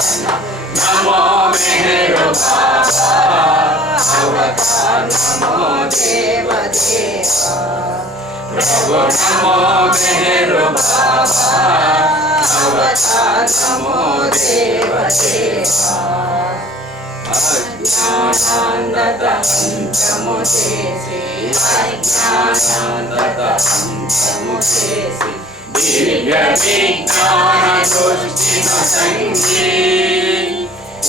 नमो मेहर बाबा अवतार नमो देव देवा प्रभु नमो मेहर बाबा अवतार नमो देव देवा अज्ञानांधमुचेसी अज्ञानांधमुचेसी दिव्य विज्ञान दृष्टि न संगी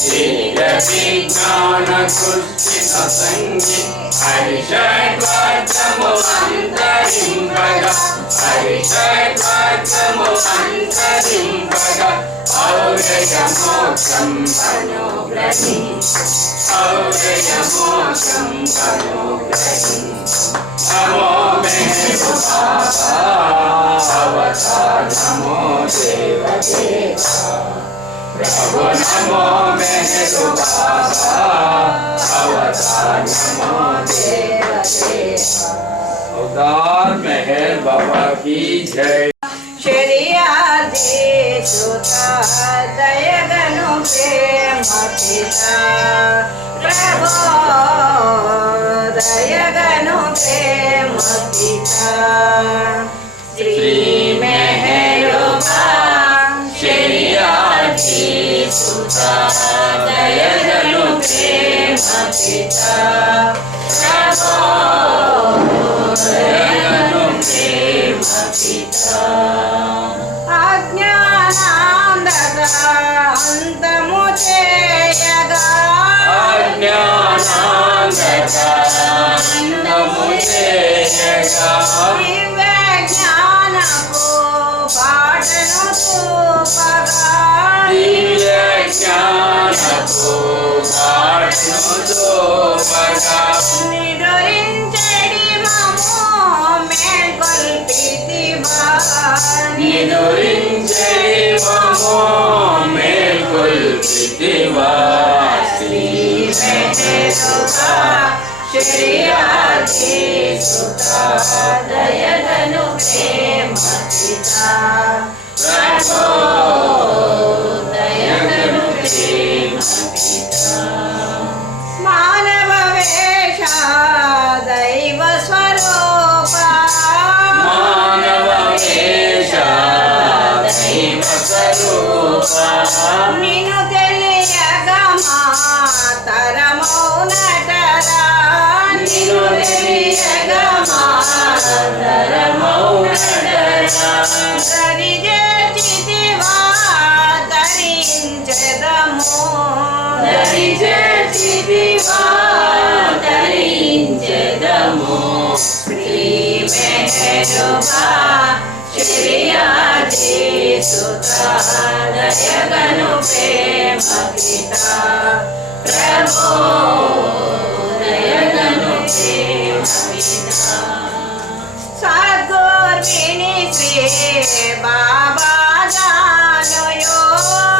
दिव्य विज्ञान दृष्टि न संगी हरिषड्वर्गमु अंतरिंबगा हरिषड्वर्गमु अंतरिंबगा अव्यय मोक्षं मनोग्रही अव्यय मोक्षं मनोग्रही नमो मेहर बाबा अवतार नमो देव देवा प्रभु नमो मेहर बाबा अवतार नमो देव देवा अवतार मेहर बाबा की जय। श्री आदि सुता दयगनु प्रेम पिता प्रभो दयगनु प्रेम पिता श्री मेहरुबा श्री आदि सुता दयगनु प्रेम पिता प्रभो दयगनु प्रेम पिता अंतमुचेयगा अज्ञानांधमुचेयगा दिव्य ज्ञान को पाठनु तोपगा दिव्य ज्ञान को पाठनु तोपगा निदुरिंचडि ममो मेल्कोल्पितिवा निदुरिंचडि ममो मेल्कोल्पितिवा श्री मेहरुबा श्री आदि सुता दयगनु प्रेम पिता प्रभो दयगनु प्रेम पिता मानव वेश दैव स्वरूप मानव वेश दैव स्वरूप निनु తెలియగా మాతరమౌనటరా నిను తెలియగా మాతరమౌనటరా దరిచేతివా ధరించెదము దరిచేతివా ధరించెదము శ్రీ మెహరుబా శ్రీ ఆది సుతా దయగను ప్రేమ పితా ప్రభో దయగను ప్రేమ పితా సద్గురుని శ్రీ బాబా జానయో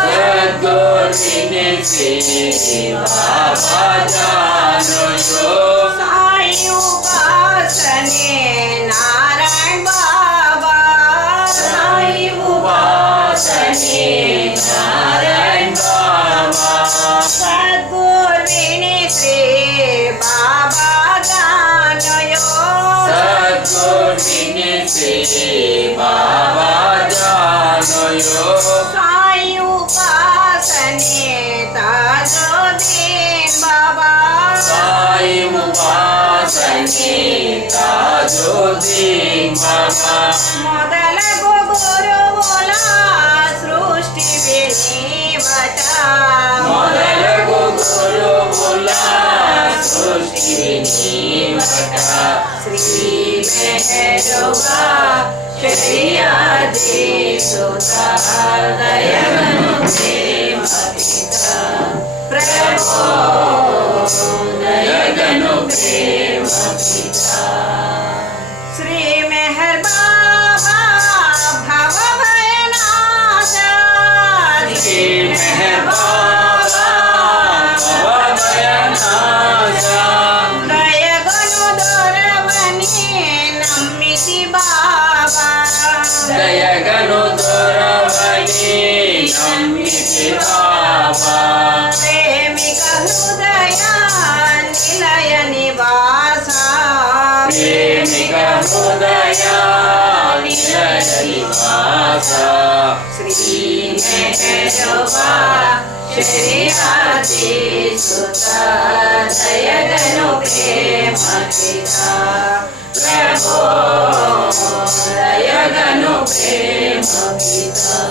సద్గురుని శ్రీ బాబా జానయో సాయి ఉపాసనే నారాయణ బాబా సాయి ఉపాసనే నారాయణ బాబా సద్గురుని శ్రీ బాబా జానయో సద్గురుని శ్రీ బాబా జానయో సాయి ఉపాసనే తాజుద్దీన్ బాబా సాయి ఉపాసనే తాజుద్దీన్ బాబా మొదలగు గురువుల సృష్టి వినివట మొదలగు గురువుల సృష్టి వినివట శ్రీ మెహరుబా శ్రీ ఆది సుతా దయగను ప్రేమ పితా ప్రభో దయగను ప్రేమ పితా శ్రీ మెహర్ బాబా భవ భయనాశ శ్రీ మెహర్ బాబా భవ భయనాశ దయగను దొరవని నమ్మితి బాబా దయగను దొరవని నమ్మితి బాబా बाबा श्री मेहरबा शरीराती सुता दयगनु प्रेम पिता प्रभो दयगनु प्रेम पिता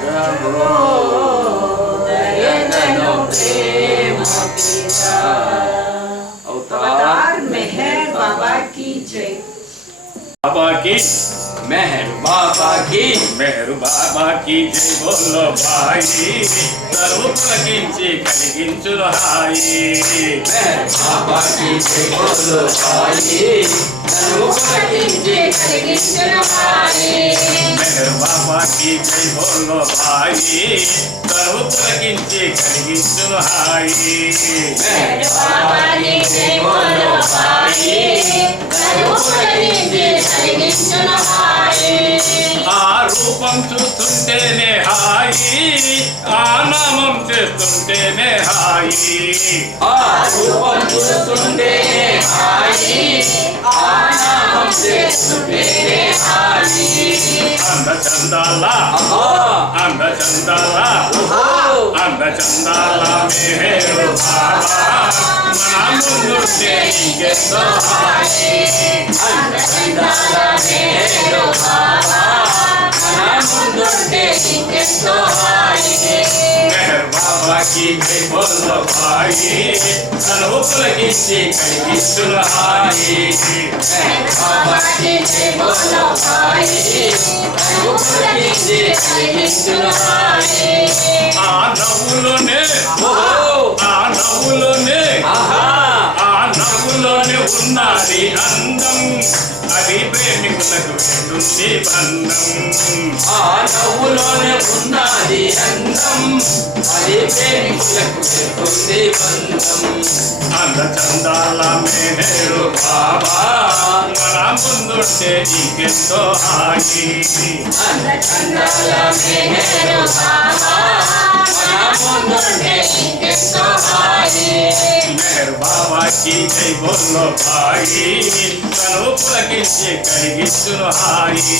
प्रभो दयगनु प्रेम पिता। अवतार मेहर बाबा की जय। बाबा की मेहर बाबा की मेहर बाबा की जय बोलो भाई सर्व पुलकिंచి కలిగించును హాయి मेहर बाबा की जय बोलो भाई सर्व पुलकिंచి కలిగించును హాయి मेहर बाबा की जय बोलो भाई सर्व पुलकिंచి కలిగించును హాయి मेहर बाबा की जय बोलो भाई सर्व पुलकिंచి కలిగించును హాయి। ఆ రూపం చూస్తుంటేనే హాయి ఆ నామం చేస్తుంటేనే హాయి ఆ రూపం చూస్తుంటేనే హాయి ఆ నామం చేస్తుంటేనే హాయి అందచందాల అందచందాల అందచందాల మెహరు బాబా మన ముందుంటే ఇంకెంతో హాయి అందచందాల మెహరు బాబా మన ముందుంటే ఇంకెంతో హాయి। मेहर बाबा की जय बोलो भाई सर्व पुलकिंచి కలిగించును హాయి मेहर बाबा की जय बोलो भाई सर्व पुलकिंచి కలిగించును హాయి। ఆ నవ్వులోనే ఆ నవ్వులోనే ఆ నవ్వులోనే ఉన్నది అందం అది ప్రేమికులకు వెళ్తుంది బంధం ఆ నవ్వులోనే ఉన్నది అందం అది ప్రేమికులకు వెళ్తుంది బంధం అందచందాల మెహరు బాబా మన ముందుంటే ఇంకెంతో హాయి అందచందాల మెహరు బాబా మన ముందుంటే ఇంకెంతో హాయి। मेहर बाबा की जय बोलो भाई सर्व पुलकिंచి కలిగించును హాయి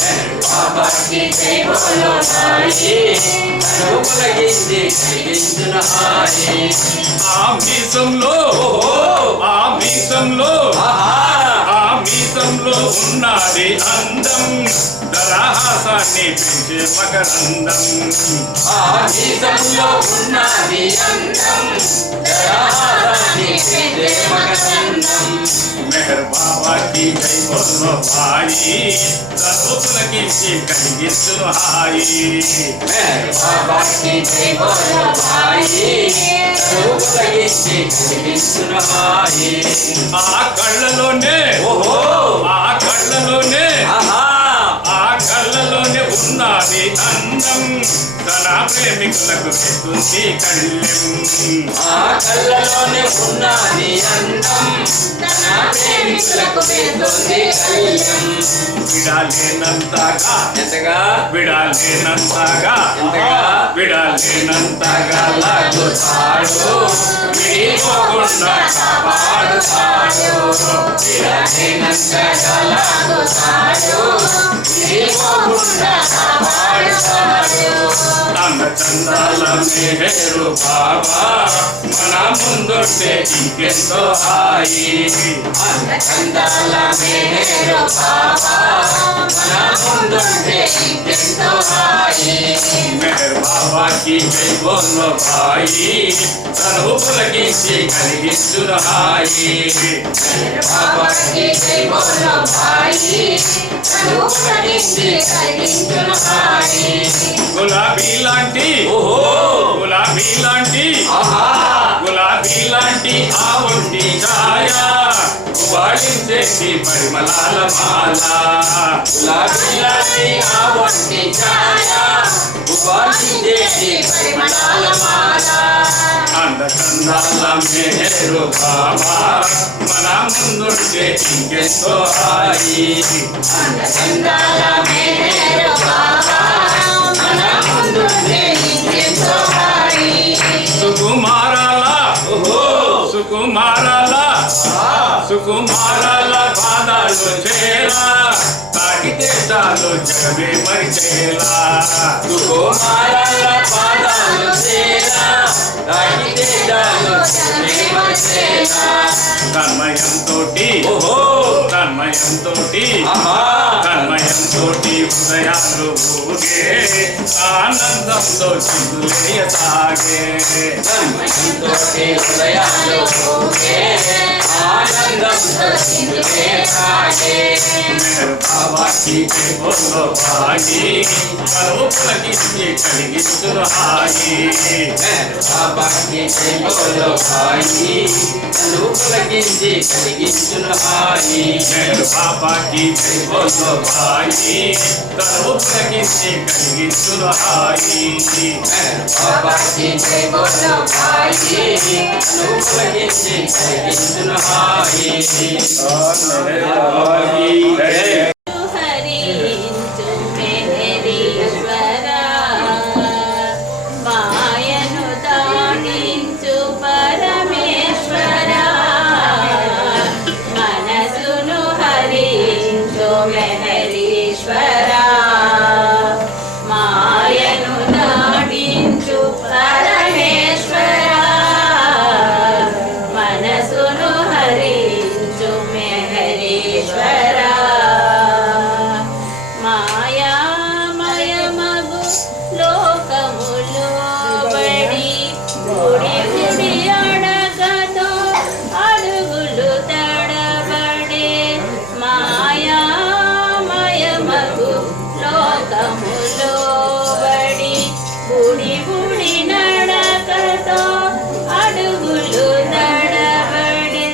मेहर बाबा की जय बोलो भाई सर्व पुलकिंచి కలిగించును హాయి। ఆ మీసంలో ఉన్నది అందం దరహాసాన్ని పెంచే మకరందం ఆ మీసంలో ఉన్నది అందం దరహాసాన్ని పెంచే మకరందం। మెహర్ బాబా की जय बोलो भाई सर्व पुलकिंచి కలిగించును హాయి मेहर बाबा की जय बोलो भाई सर्व पुलकिंచి కలిగించును హాయి। ఆ కళ్ళలోనే ఆ కళ్ళలోనే ఉన్నది అందం తన ప్రేమికులకు పెడుతుంది కళ్ళెం ఆ కళ్ళలోనే ఉన్నది అందం తన ప్రేమికులకు పెడుతుంది కళ్ళెం। విడాలేనంతగా ఎంతగా విడాలేనంతగా ఎంతగా విడాలేనంతగా లాగుతాడు విడిపోకుండా కాపాడుతాడు విడాలేనంతగా లాగుతాడు విడిపోకుండా కాపాడుతాడు। అందచందాల మెహరు బాబా మన ముందుంటే ఇంకెంతో హాయి అందచందాల మెహరు బాబా మన ముందుంటే ఇంకెంతో హాయి। मेहर बाबा की जय बोलो भाई सर्व पुलकिंచి కలిగించును హాయి मेहर बाबा की जय बोलो भाई सर्व पुलकिंచి కలిగించును హాయి। గులాబీ లాంటి గులాబీ లాంటి గులాబీ లాంటి ఆ ఒంటి ఛాయ వాడించేసి పరిమళాల మాల గులాబీ లాంటి ఆ ఒంటి ఛాయ వాడించేసి పరిమళాల మాల అందచందాల మెహరు బాబా మన ముందుంటే ఇంకెంతో హాయి అందచందాల మెహరు బాబా మన ముందుంటే ఇంకెంతో హాయి। సుకుమారాల సుకుమారాల పాదాలు చేరా తాకితే చాలు జగమే మరిచేలా సుకుమారుల పాదాలు చేరా తాకితే చాలు జగమే మరిచేలా తన్మయంతోటి ఓహో తన్మయంతోటి ఆహా తన్మయంతోటి హృదయాలు ఊగే ఆనందంతో చిందులేయసాగే తన్మయంతోటి హృదయాలు ఊగే ఆనందంతో చిందులేసాగే మేరు బాబాకి బోలో భాగి కలువు పులకించి కలిగిస్తును హాయి బాబాకి బోలో భాయి కలువు పులకించి కలిగించును హాయి మేరు బాబాకి బోలో భాగి కలువు పులకించి కలిగిస్తును హాయి బాబాకి బోలో భాయి కలువు పులకించి కలిగించును హాయి హరించు మెహరీశ్వరా మాయను దానించు పరమేశ్వరా మనసును హరించు మెహరీశ్వరా మాయను దానించు పరమేశ్వరా మనసును హరించు మెహరీశ్వరా మాయామయమగు లోకములో బడి గుడి గుడి అడగతో అడుగులు తడబడే మాయామయమగు లోకములో బడి గుడి గుడి నడకతో అడుగులు తడబడే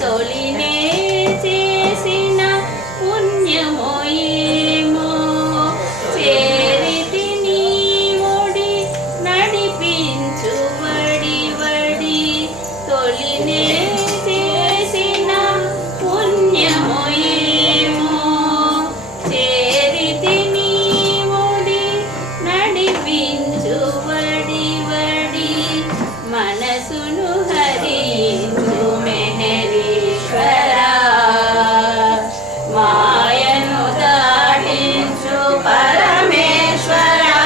తొలినే చేసిన పుణ్యమో ఏమో చేరితి నీ ఒడి నడిపించు వడి వడి తొలినే చేసిన పుణ్యమో ఏమో చేరితి నీ ఒడి నడిపించు వడి వడి మనసును హరించు మెహరీశ్వరా మాయను దాటించు పరమేశ్వరా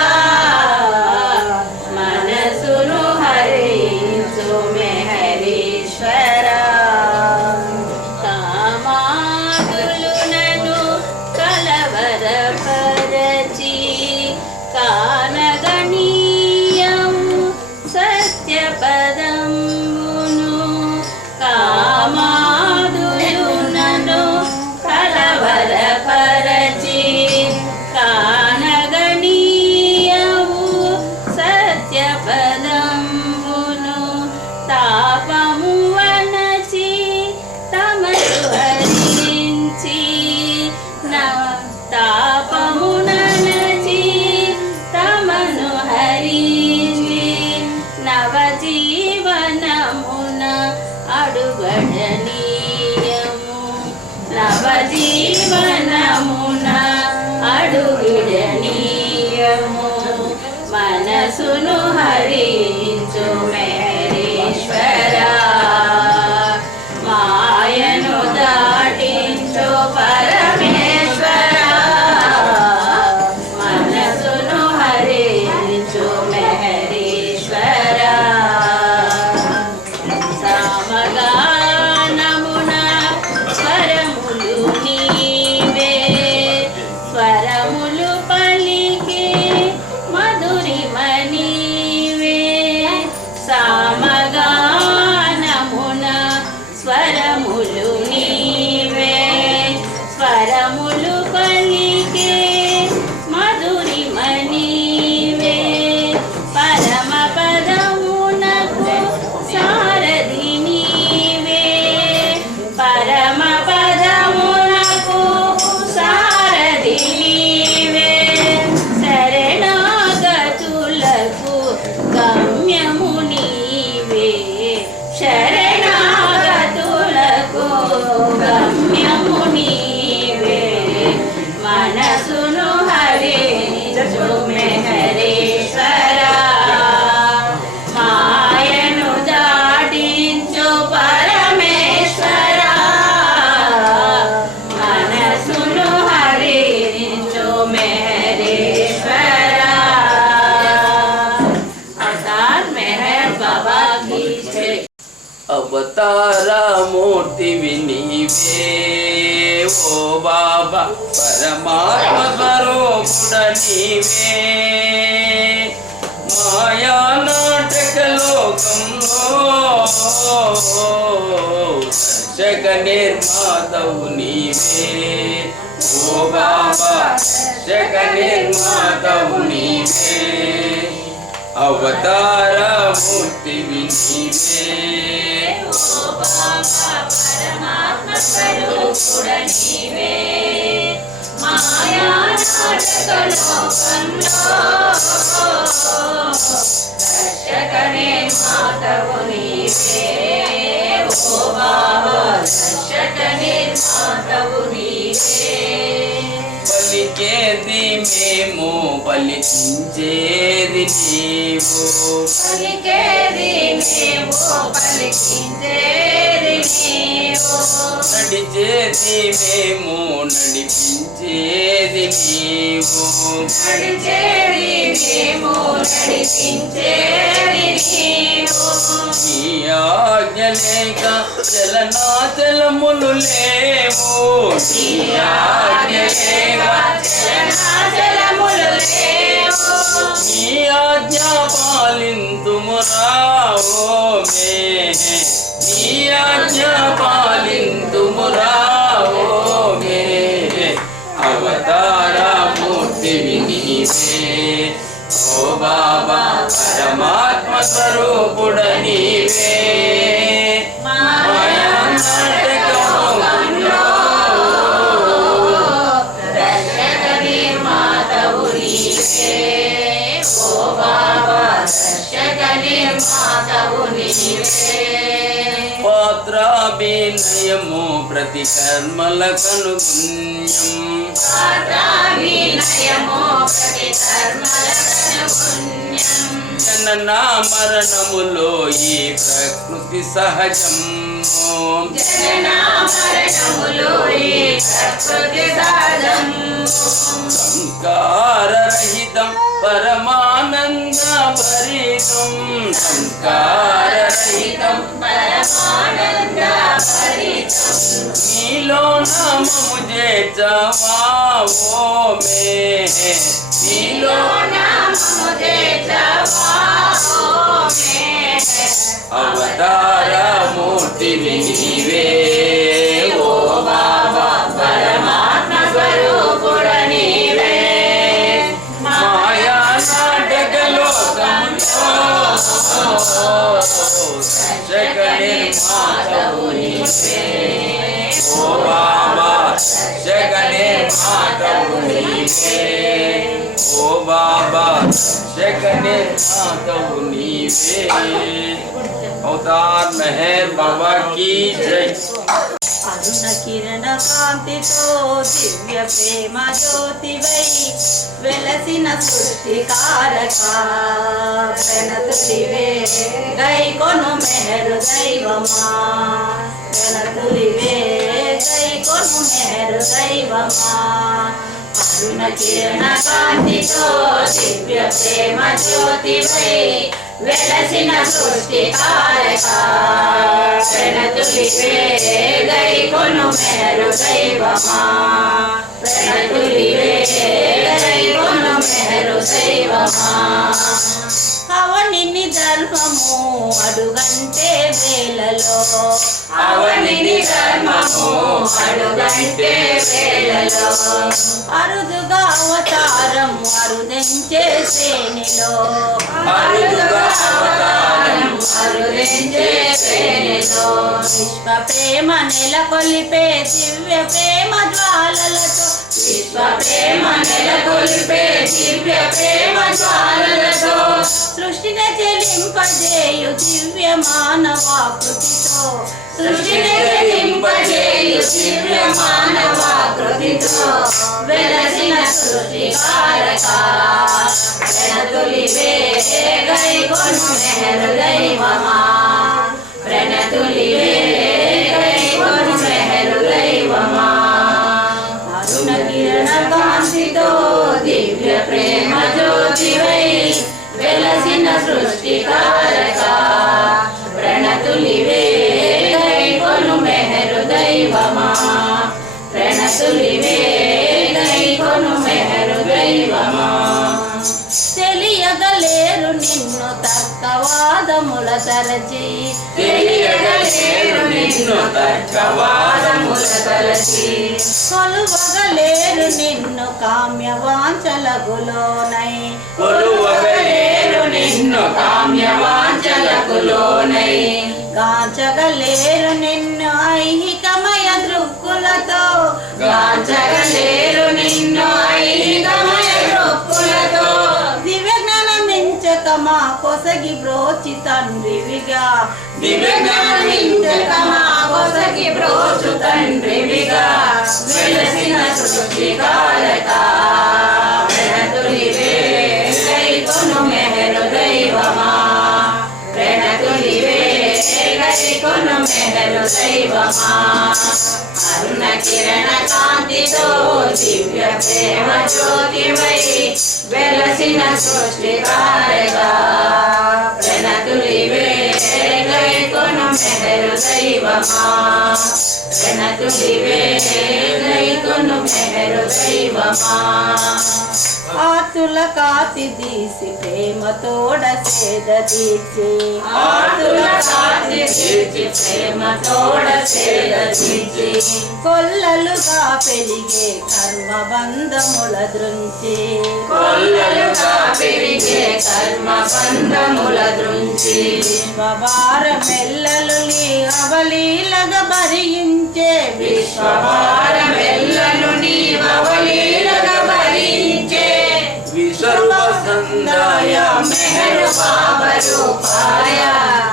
మనసును హరించు మెహరీశ్వరా కామాదులు నన్ను కలవరపరచి కానగనీయము సత్యపదమును కామాదులు నన్ను కలవరపరచి కానగనీయము సత్యపదమును తాపము వనచి తమసు హరించి తాపము ననచి తమను హరించి నవజీవనమున అడుగడనీయము నవజీవనమున అడుగడనీయము మనసును హరించు మెహరీశ్వరా మాయను దాటించు పరమేశ్వరా మనసును హరించు మెహరీశ్వరా సామగానమున స్వరములు నీవే స్వరములు పలికే మధురిమ నీవే సా बाबा की जय। అవతార మూర్తివి నీవే ఓ బాబా పరమాత్మ స్వరూపుడ నీవే మాయా నాటక లోకంలో దర్శక నిర్మాతవు నీవే ఓ బాబా దర్శక నిర్మాతవు నీవే అవతార మూర్తివి నీవే ओ बाबा परमात्मा स्वरूपुड नीवे माया नाटक लोकंलो दर्शक निर्मातवु नीवे ओ बाबा दर्शक निर्मातवु नीवे పలికేది మేము పలికించేది నీవు పలికేది మేము పలికించేది నీవు నడిచేది మేము నడిపించేది నీవు నడిచేది మేము నడిపించేది నీవు నీ ఆజ్ఞ లేక చలనాచలములు లేవు నీ ఆజ్ఞ లేక చలనాచలములు లేవు నీ ఆజ్ఞ పాలింతుమురా ఓ మే నీ ఆజ్ఞ పాలింతుమురా ఓ మే అవతార మూర్తివి నీవే ఓ బాబా పరమాత్మ స్వరూపుడ నీవే మాయా నాటక లోకంలో దర్శక నిర్మాతవు నీవే ఓ బాబా దర్శక నిర్మాతవు నీవే పాత్రాభినయము ప్రతి కర్మల కనుగుణ్యం పాత్రాభినయము ప్రతి కర్మల కనుగుణ్యం జనన మరణములో ఈ ప్రకృతి సహజం జనన మరణములు ఈ ప్రకృతి సహజం సంస్కారరహితం పరమానంద భరితం సంస్కారరహితం పరమానంద భరితం నీలో నామము చేర్చవా ఓ మే నీలో నామము చేర్చవా ఓ మే అవతార మూర్తివి నీవే ఓ బాబా పరమాత్మ స్వరూపుడ నీవే మాయా నాటక లోకంలో దర్శక నిర్మాతవు నీవే ఓ బాబా దర్శక నిర్మాతవు నీవే ఓ బాబా దర్శక నిర్మాతవు నీవే అవతార్ మెహర్ బాబా की जय అరుణ కిరణ కాంతితో దివ్య ప్రేమ జ్యోతివై వెలసిన సృష్టికారక ప్రణతులివే గైకొను మెహరు దైవమా ప్రణతులివే గైకొను మెహరు దైవమా అరుణ కిరణ కాంతితో దివ్య ప్రేమ జ్యోతివై వెలసిన సృష్టికారక ప్రణతులివే గైకొను మెహరు దైవమా ప్రణతులివే గైకొను మెహరు దైవమా అవనిని ధర్మము అడుగంటే వేలలో అవనిని ధర్మము అడుగంటే వేలలో అరుదుగా అవతారం అరుదెంచే శ్రేణిలో అరుదుగా అవతారం అరుదెంచే శ్రేణిలో విశ్వ ప్రేమ నెలకొలిపే దివ్య ప్రేమ జ్వాలలతో విశ్వ ప్రేమ నెలకొలిపే దివ్య ప్రేమ జ్వాలలతో సృష్టిని చెలింపజేయు దివ్య మానవాకృతితో సృష్టిని చెలింపజేయు దివ్య మానవాకృతితో వెలసిన సృష్టికారక ప్రణతులివే గైకొను మెహరు దైవమా ప్రణతులివే గైకొను మెహరు దైవమా అరుణ కిరణ కాంతితో దివ్య ప్రేమ జ్యోతివై వెలసిన సృష్టికారక పాదముల తరచి తెలియగలేరు నిన్ను తర్కవాదముల తలచి కొలువగలేరు నిన్ను కామ్య వాంఛలకులోనై కొలువగలేరు నిన్ను కామ్య వాంఛలకులోనై గాంచగలేరు నిన్ను ఐహికమయ దృక్కులతో గాంచగలేరు నిన్ను ఐహికమయ దృక్కులతో దివ్య జ్ఞానమించక మా కొసగి బ్రోచి తండ్రివిగా దివ్య జ్ఞానమించక మా కొసగి బ్రోచు తండ్రివిగా వెలసిన సృష్టికారక ప్రణతులివే గైకొను మెహరు దైవమా ప్రణతులివే గైకొను మెహరు దైవమా అరుణ కిరణ కాంతితో దివ్య ప్రేమ జ్యోతివై వెలసిన సృష్టికారక ప్రణతులివే గైకొను మెహరు దైవమా ప్రణతులివే గైకొను మెహరు దైవమా ఆతుల కాతి తీసి ప్రేమతోడ సేద తీర్చి ఆతుల కాంతి తీర్చి ప్రేమతోడ సేద తీర్చి కొల్లలుగా పెరిగే కర్మ బంధముల దృంచి కొల్లలుగా పెరిగే కర్మ బంధముల దృంచి విశ్వభారమెల్లలు అవలీలగా భరించే విశ్వభారమెల్లను నీవలీలగా భరించే విశ్వసందాయ మెహరు బాబరూపాయ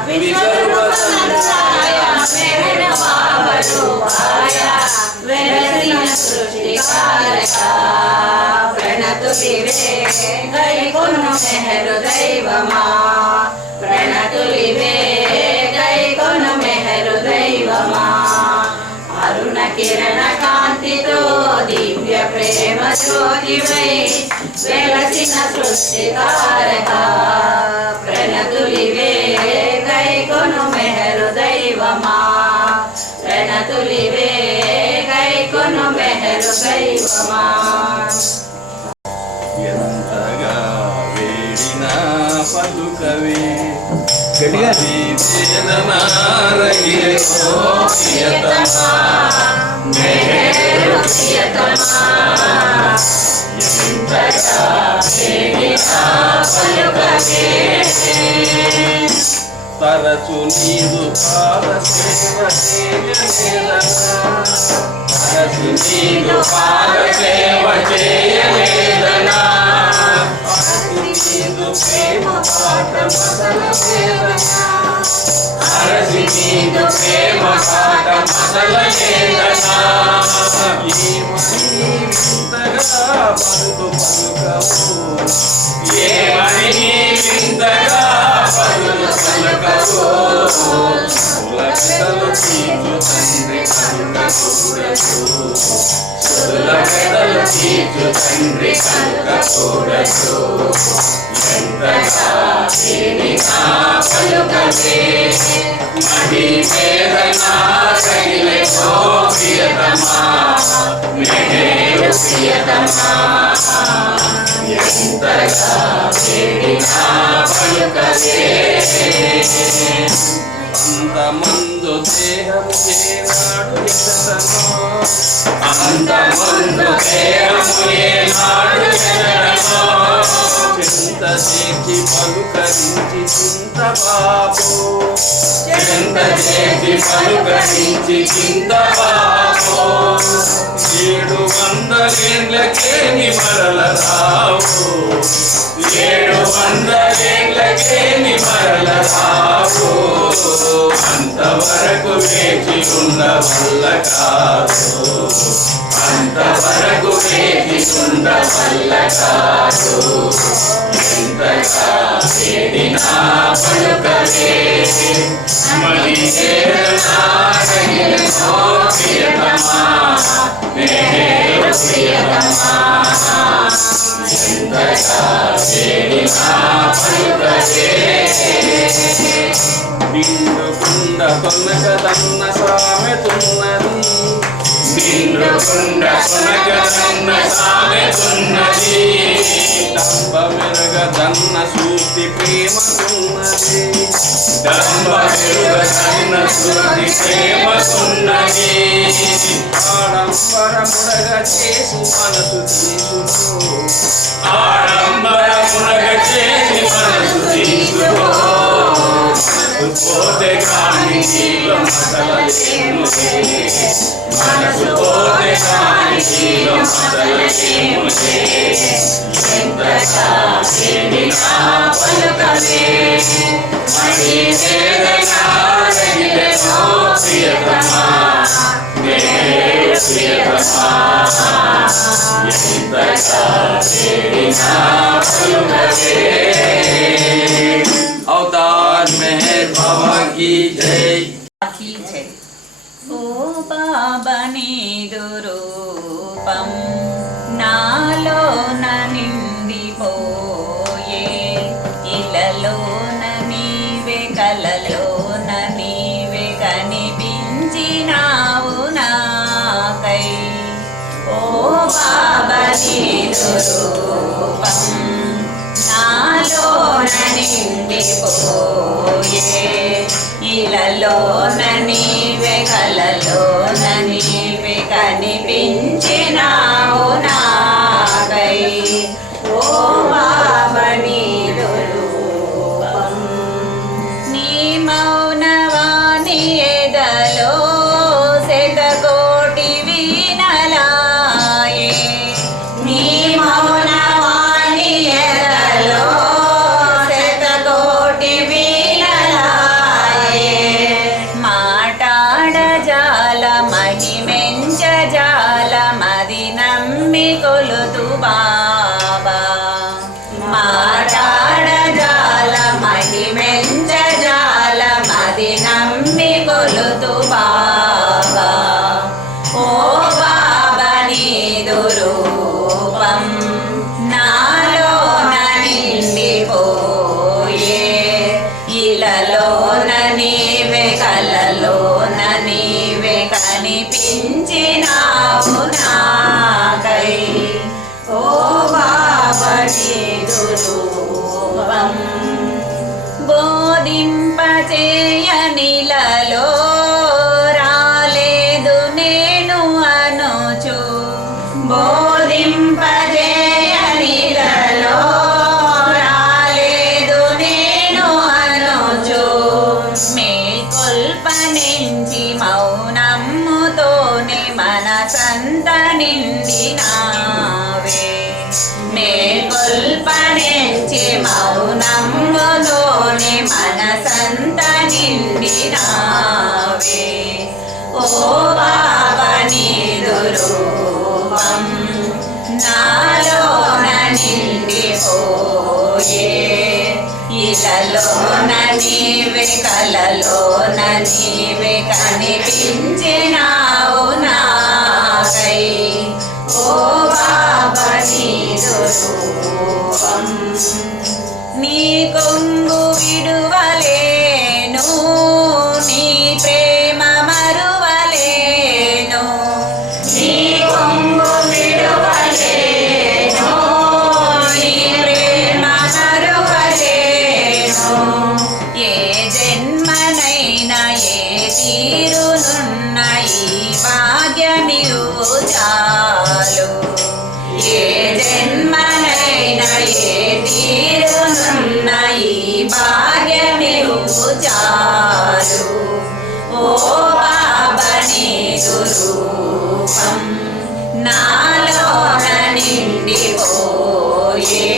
విశ్వసందాయ మెహరు బాబరూపాయ వెలసిన సృష్టికారక ప్రణతులివే గైకొను మెహరు దైవమా ప్రణతులివే గైకొను మెహరు దైవమా అరుణ కిరణ కాంతితో దివ్య ప్రేమ జ్యోతివై వెలసిన సృష్టికారక ప్రణతులివే గైకొను మెహరు దైవమా ప్రణతులివే గైకొను మెహరు దైవమా ఎంతగా వేడినా పలుకవే మెహరు ప్రియతమా ఎంతగా వేడినా పలుకవే తరచు నీదు పాద సేవ చేయలేదనా తరచు నీదు పాద సేవ చేయలేదనా నీదు ప్రేమ పాట మసల వేదనా అరసి నీదు ప్రేమ పాట మసల వేదనా ఏమని వింతగా పలుకు పలుకవు ఏమని వింతగా పలుకు పలుకవు పెదలు చీచు తండ్రి కరుణ చూడదు సుల పెదలు చీచు తండ్రి కనుక చూడదు ఎంతగా వేడినా పలుకవే మహి వేదనా కైలతో ప్రియతమా మెహరు ప్రియతమా ఎంతగా వేడినా పలుకవే అంతమందు దేహము ఏనాడు ఎదసనో అంతమందు దేహము ఏనాడు ఎదరనో చింత చేసి పలుకరించి చింత బాబు ఎంత చేసి పలుకరించి చింత పాపో 700 ఏళ్ళకే మరల రావు 700 ఏళ్ళకే మరల రావు అంతవరకు వేచి ఉన్న వల్ల కాదు అంతవరకు వేచి ఉన్న వల్ల కాదు ఎంతగా వేడినా పలుకవే మది చేరనా కైలతో ప్రియతమా మెహరు ప్రియతమా ఎంతగా వేడినా పలుకవే నిండుకుండ కొనక తన్న సామెతున్నది నిండుకుండ కొనక తన్న సామెతున్నది డంబ మెరగదన్న సూక్తి ప్రేమకున్నది డంబ మెరుగదన్న శృతి ప్రేమకున్నది ఆడంబరముడగ చేసి మనసు తీసుకు ఆడంబరమునగ చేసి మనసు తీసుకో పోతే కాని జీలో మసలలేములే మనసు పోతే కాని జీలో మసలలేములే ఎంతగా చేడినా పలుకలే మది వేదనా రగిలెనో ప్రియతమా ప్రియతమా ఎంతగా చేడినా పలుకలే अवतार मेहर बाबा की जय ఓ బాబా నీదు రూపం నాలోన నిండిపోయే ఇలలోన నీవే కలలోన నీవే కనిపించినావు నాకై ఓ బాబా నీదు రూపం నాలోన నిండిపోయే ఇలలోన నీవే కలలోన నీవే కనిపించినావు నాకై ఓ బాబా నీదు రూపం నీ మౌనవాణి ఎదలో శతకోటి వీణలాయే నీ మౌనవాణి ఎదలో శతకోటి వీణలాయే మాటాడ జాల మహిమెంచ జాల మది నమ్మి కొలుతు బాబా మాటాడ జాల మహిమెంచ జాల మది నమ్మి కొలుతు బాబా ఓ బాబా నీదు రూపం నాలోన నిండిపోయే ఇలలోన నీవే కలలోన నీవే కనిపించినావు నాకై ఓ బాబా నీదు రూపం బోధింపచేయనిలలో రాలేదు నేను అనుచు బోధింపచేయనిలలో రాలేదు నేను అనుచు మేల్కొల్పనించి మౌనమ్ముతోనే మనసంత నిండినావే మేల్కొల్పనించి మౌనమ్ముతోనే మనసంత నిండినావే ఓ బాబా నీదు రూపం నాలోన నిండిపోయే ఇలలోన నీవే కలలోన నీవే కనిపించినావు నాకై ఓ బాబా నీదు రూపం నీ కొంగు విడువలేను నీ ప్రేమ మరువలేను నీ కొంగు విడువలేను నీ ప్రేమ మరువలేను ఏ జన్మనైనా ఏ తీరునున్న ఈ భాగ్యమివు చాలు ఏ జన్మనైనా ఏ తీరునున్న ఈ భాగ్యమివు చాలు ఓ బాబా నీదు రూపం నాలోన నిండిపోయే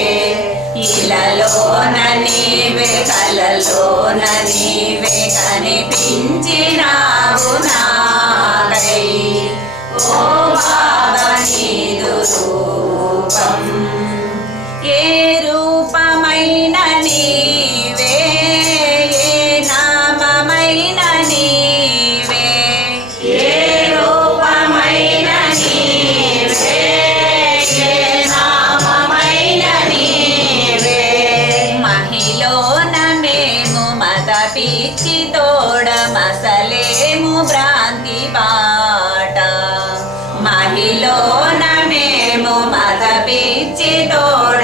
ఇలలోన నీవే కలలోన నీవే కనిపించినావు నాకై ఓ బాబా నీదు రూపం ఏ రూపమైన నీవే ఏ నామమైన నీవే ఏ రూపమైన నీవే ఏ నామమైన నీవే మహిలోన మేము మత పిచ్చి తోడ మసలేము భ్రాంతి బాట మహిలోన మేము మత పిచ్చి తోడ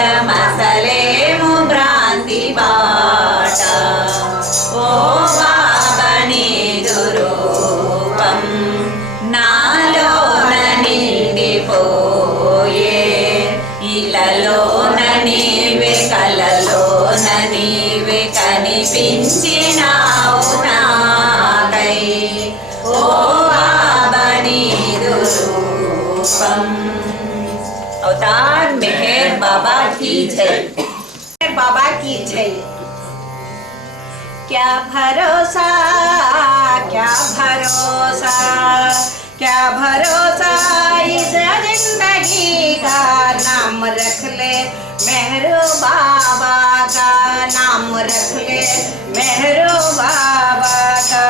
జీవించినావు నాకై ఓ బాబా నీదు రూపం। अवतार मेहर बाबा की जय, मेहर बाबा की जय। क्या भरोसा क्या भरोसा क्या भरोसा इस जिंदगी का, नाम रख ले मेहरो बाबा का, नाम रख ले मेहरो बाबा का।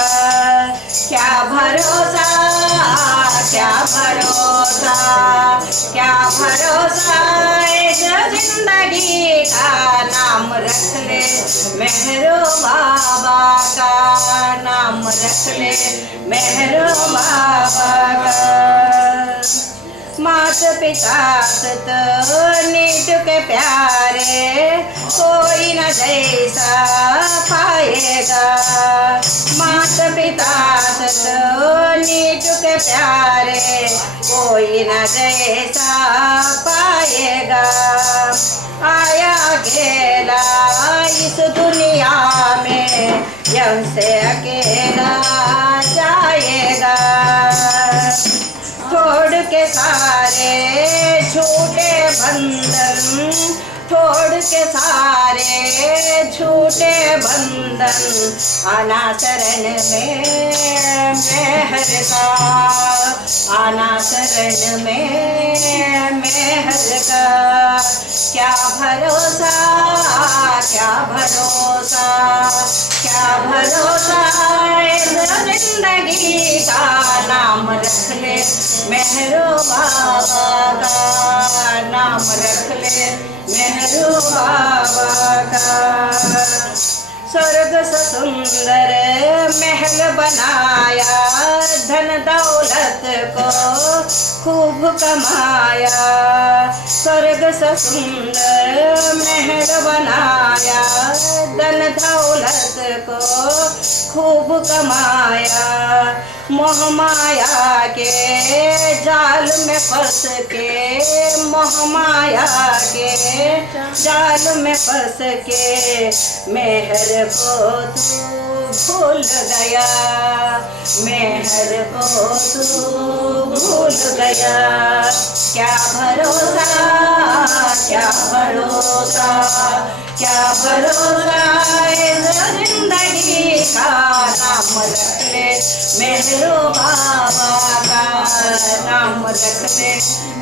क्या भरोसा क्या भरोसा क्या भरोसा इस जिंदगी का, नाम रख ले मेहरो बाबा का, नाम रख ले मेहरो बाबा का। मात पिता सत नीत के प्यारे, कोई न जैसा पाएगा। मात पिता सत नीत के प्यारे, कोई न जैसा पाएगा। आया अकेला इस दुनिया में, यह से अकेला जाएगा। छोड़ के सारे झूठे बंधन, छोड़ के सारे झूठे बंधन, आना शरण में मेहर का, आना शरण में मेहर का। क्या भरोसा क्या भरोसा क्या भरोसा इस जिंदगी का, नाम रख ले मेहरो बाबा का, नाम रख ले मेहरो बाबा का। स्वर्ग से सुंदर महल बनाया, धन दौलत को खूब कमाया। स्वर्ग से सुंदर महल बनाया, धन दौलत को खूब कमाया। मोह माया के जाल में फंस के, मोह माया के जाल में फंस के, मेहर को तू भूल गया, मेहर को तू भूल गया। क्या भरोसा क्या भरोसा क्या भरोसा इस जिंदगी का, नाम रख ले मेहरो बाबा का, नाम रख ले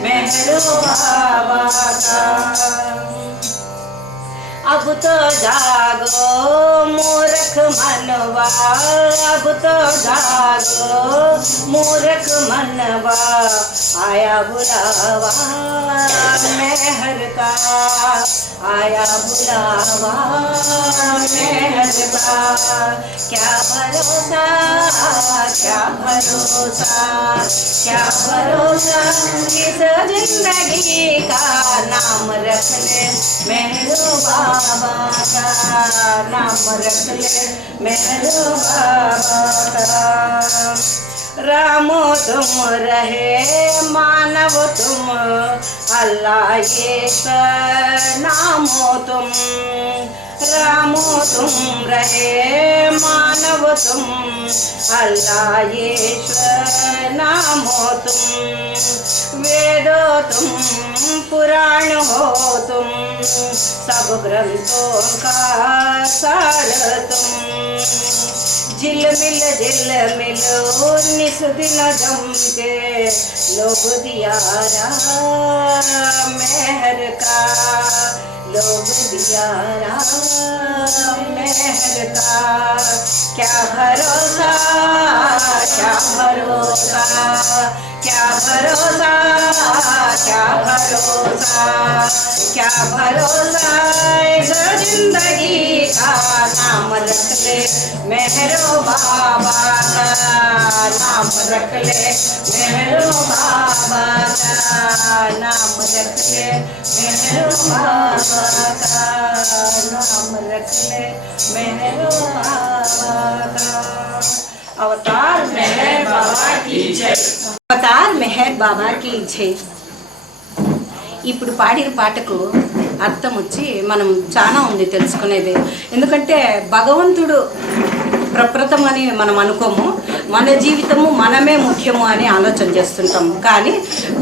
मेहरो बाबा का। अब तो जागो मूर्ख मनवा, अब तो जागो मूर्ख मनवा, आया बुलावा मेहर का, आया बुलावा मेहर का। क्या भरोसा क्या भरोसा क्या भरोसा इस जिंदगी का, नाम रख ले मेहरो बाबा का, नाम रख ले मेहरो बाबा का। रामो तुम रहे मानव तुम, अल्लाह ईश्वर नामो तुम। रामो तुम रहे मानव तुम, अल्लाह ईश्वर नामो तुम। वेदो तुम पुराण हो तुम, सब ग्रंथों का सार तुम। झिल मिल निस दिन जम के, लोग दियारा मेहर का, लोग दियारा मेहर का। क्या भरोसा क्या भरोसा क्या भरोसा क्या भरोसा क्या भरोसा इस जिंदगी का, नाम रख ले मेहरो बाबा का, नाम रख ले मेहरो बाबा का, नाम रख ले मेहरो बाबा का, नाम रख ले मेहरो बाबा का। अवतार मेहर बाबा की जय, అవతార్ మెహర్ బాబా की जय। ఇప్పుడు పాడిన పాటకు అర్థం వచ్చి మనం చాలా ఉంది తెలుసుకునేది. ఎందుకంటే భగవంతుడు ప్రప్రథమని మనం అనుకోము, మన జీవితము మనమే ముఖ్యము అని ఆలోచన చేస్తుంటాము. కానీ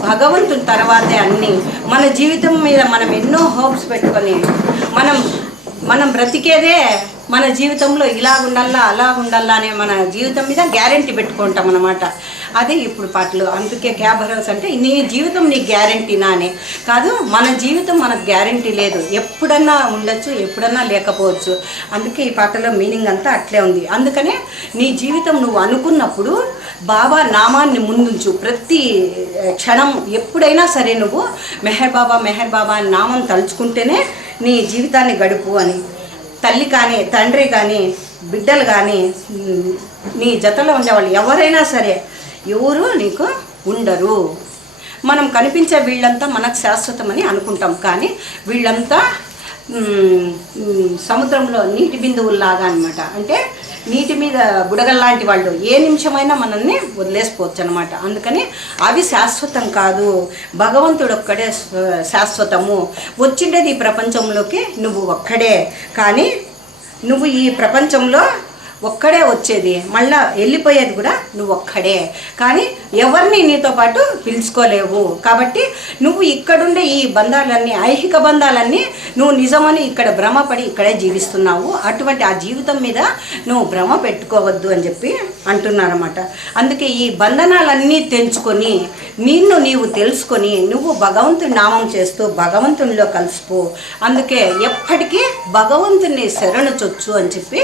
భగవంతుని తర్వాతే అన్నీ. మన జీవితం మీద మనం ఎన్నో హోప్స్ పెట్టుకొని మనం బ్రతికేదే మన జీవితంలో ఇలా ఉండాలా అలా ఉండాలా అనే మన జీవితం మీద గ్యారెంటీ పెట్టుకుంటాం అన్నమాట. అదే ఇప్పుడు పాటలు. అందుకే క్యా భరోసా అంటే నీ జీవితం నీ గ్యారెంటీనా అని కాదు, మన జీవితం మనకు గ్యారెంటీ లేదు, ఎప్పుడన్నా ఉండొచ్చు ఎప్పుడన్నా లేకపోవచ్చు. అందుకే ఈ పాటలో మీనింగ్ అంతా అట్లే ఉంది. అందుకనే నీ జీవితం నువ్వు అనుకున్నప్పుడు బాబా నామాన్ని ముందుంచు. ప్రతి క్షణం ఎప్పుడైనా సరే నువ్వు మెహర్ బాబా అని నామం తలుచుకుంటేనే నీ జీవితాన్ని గడుపు అని. తల్లి కానీ తండ్రి కానీ బిడ్డలు కానీ నీ జతలో ఉండేవాళ్ళు ఎవరైనా సరే ఎవరు నీకు ఉండరు. మనం కనిపించే వీళ్ళంతా మనకు శాశ్వతమని అనుకుంటాం, కానీ వీళ్ళంతా సముద్రంలో నీటి బిందువుల్లాగా అనమాట. అంటే నీటి మీద బుడగల్లాంటి వాళ్ళు ఏ నిమిషమైనా మనల్ని వదిలేసిపోవచ్చు అనమాట. అందుకని అవి శాశ్వతం కాదు, భగవంతుడు ఒక్కడే శాశ్వతము. వచ్చిండేది ఈ ప్రపంచంలోకి నువ్వు ఒక్కడే, కానీ నువ్వు ఈ ప్రపంచంలో ఒక్కడే వచ్చేది, మళ్ళా వెళ్ళిపోయేది కూడా నువ్వు ఒక్కడే. కానీ ఎవరిని నీతో పాటు పిలుచుకోలేవు. కాబట్టి నువ్వు ఇక్కడుండే ఈ బంధాలన్నీ, ఐహిక బంధాలన్నీ నువ్వు నిజమని ఇక్కడ భ్రమపడి ఇక్కడే జీవిస్తున్నావు. అటువంటి ఆ జీవితం మీద నువ్వు భ్రమ పెట్టుకోవద్దు అని చెప్పి అంటున్నారన్నమాట. అందుకే ఈ బంధనాలన్నీ తెంచుకొని నిన్ను నీవు తెలుసుకొని నువ్వు భగవంతుని నామం చేస్తూ భగవంతునిలో కలిసిపో. అందుకే ఎప్పటికీ భగవంతుని శరణు చొచ్చు అని చెప్పి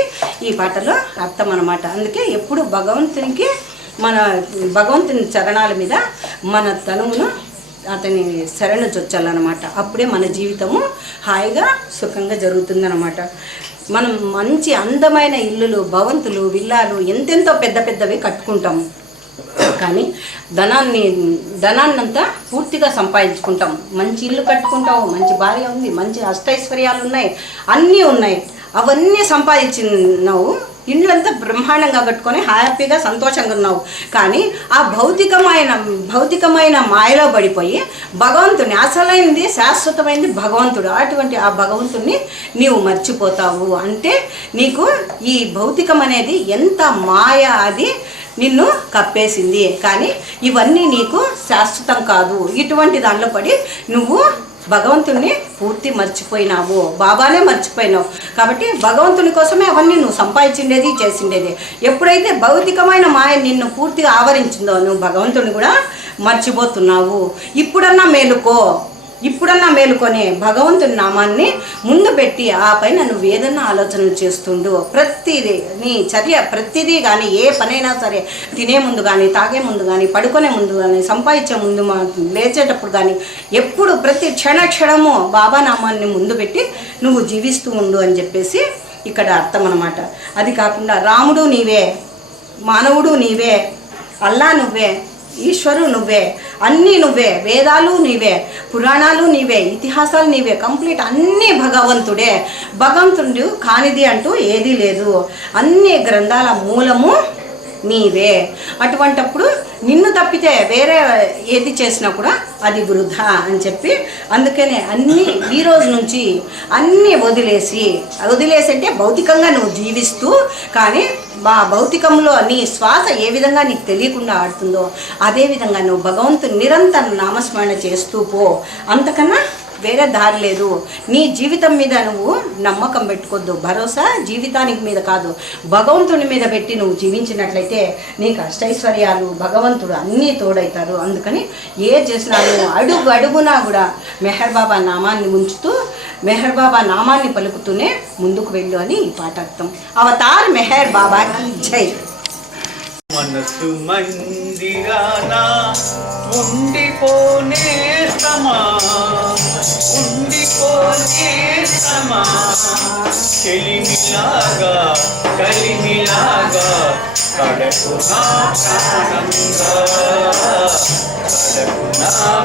ఈ పాటలో అర్థం అన్నమాట. అందుకే ఎప్పుడు భగవంతుని చరణాల మీద మన తనువును అతని శరణు చొచ్చాలన్నమాట. అప్పుడే మన జీవితము హాయిగా సుఖంగా జరుగుతుందన్నమాట. మనం మంచి అందమైన ఇల్లులు, భవంతులు, విల్లాలు ఎంతెంతో పెద్ద పెద్దవి కట్టుకుంటాము, కానీ ధనాన్నంతా పూర్తిగా సంపాదించుకుంటాం. మంచి ఇల్లు కట్టుకుంటావు, మంచి భార్య ఉంది, మంచి అష్టైశ్వర్యాలు ఉన్నాయి, అన్నీ ఉన్నాయి, అవన్నీ సంపాదించినావు, ఇండ్లంతా బ్రహ్మాండంగా కట్టుకొని హ్యాపీగా సంతోషంగా ఉన్నావు. కానీ ఆ భౌతికమైన మాయలో పడిపోయి భగవంతుని, అసలైంది శాశ్వతమైంది భగవంతుడు, అటువంటి ఆ భగవంతుడిని నీవు మర్చిపోతావు. అంటే నీకు ఈ భౌతికం అనేది ఎంత మాయ, అది నిన్ను కప్పేసింది. కానీ ఇవన్నీ నీకు శాశ్వతం కాదు. ఇటువంటి దానిలో పడి నువ్వు భగవంతుడిని పూర్తి మర్చిపోయినావు, బాబానే మర్చిపోయినావు. కాబట్టి భగవంతుని కోసమే అవన్నీ నువ్వు సంపాదించిండేది చేసిండేది. ఎప్పుడైతే భౌతికమైన మాయ నిన్ను పూర్తిగా ఆవరించిందో నువ్వు భగవంతుని కూడా మర్చిపోతున్నావు. ఇప్పుడన్నా మేలుకొని భగవంతుని నామాన్ని ముందు పెట్టి ఆ పైన నువ్వు ఏదన్నా ఆలోచనలు చేస్తుండు. ప్రతిదీ నీ చర్య ప్రతిదీ కానీ ఏ పనైనా సరే, తినే ముందు కానీ, తాగే ముందు కానీ, పడుకునే ముందు కానీ, సంపాదించే ముందు, లేచేటప్పుడు కానీ, ఎప్పుడు ప్రతి క్షణము బాబా నామాన్ని ముందు పెట్టి నువ్వు జీవిస్తూ ఉండు అని చెప్పేసి ఇక్కడ అర్థం అన్నమాట. అది కాకుండా రాముడు నీవే, మానవుడు నీవే, అల్లా నువ్వే, ఈశ్వరు నువ్వే, అన్నీ నువ్వే, వేదాలు నీవే, పురాణాలు నీవే, ఇతిహాసాలు నీవే, కంప్లీట్ అన్నీ భగవంతుడే. భగవంతుడు కానిది అంటూ ఏదీ లేదు. అన్ని గ్రంథాల మూలము నీవే. అటువంటప్పుడు నిన్ను తప్పితే వేరే ఏది చేసినా కూడా అది వృధా అని చెప్పి, అందుకనే అన్నీ ఈ రోజు నుంచి అన్నీ వదిలేసి అంటే భౌతికంగా నువ్వు జీవిస్తూ, కానీ భౌతికంలో నీ శ్వాస ఏ విధంగా నీకు తెలియకుండా ఆడుతుందో అదేవిధంగా నువ్వు భగవంతుని నిరంతరం నామస్మరణ చేస్తూ పో. అంతకన్నా వేరే దారి లేదు. నీ జీవితం మీద నువ్వు నమ్మకం పెట్టుకోవద్దు. భరోసా జీవితానికి మీద కాదు, భగవంతుని మీద పెట్టి నువ్వు జీవించినట్లయితే నీకు అష్టైశ్వర్యాలు, భగవంతుడు అన్నీ తోడవుతారు. అందుకని ఏ చేసినా నువ్వు అడుగునా కూడా మెహర్ బాబా నామాన్ని ఉంచుతూ, మెహర్ బాబా నామాన్ని పలుకుతూనే ముందుకు వెళ్ళు అని ఈ పాట అర్థం. అవతార్ మెహర్ బాబాకి జై. మనసు మందిరానా ఉండిపోనేస్తమా చెలిమిలాగా కలిమిలాగా కడకు నా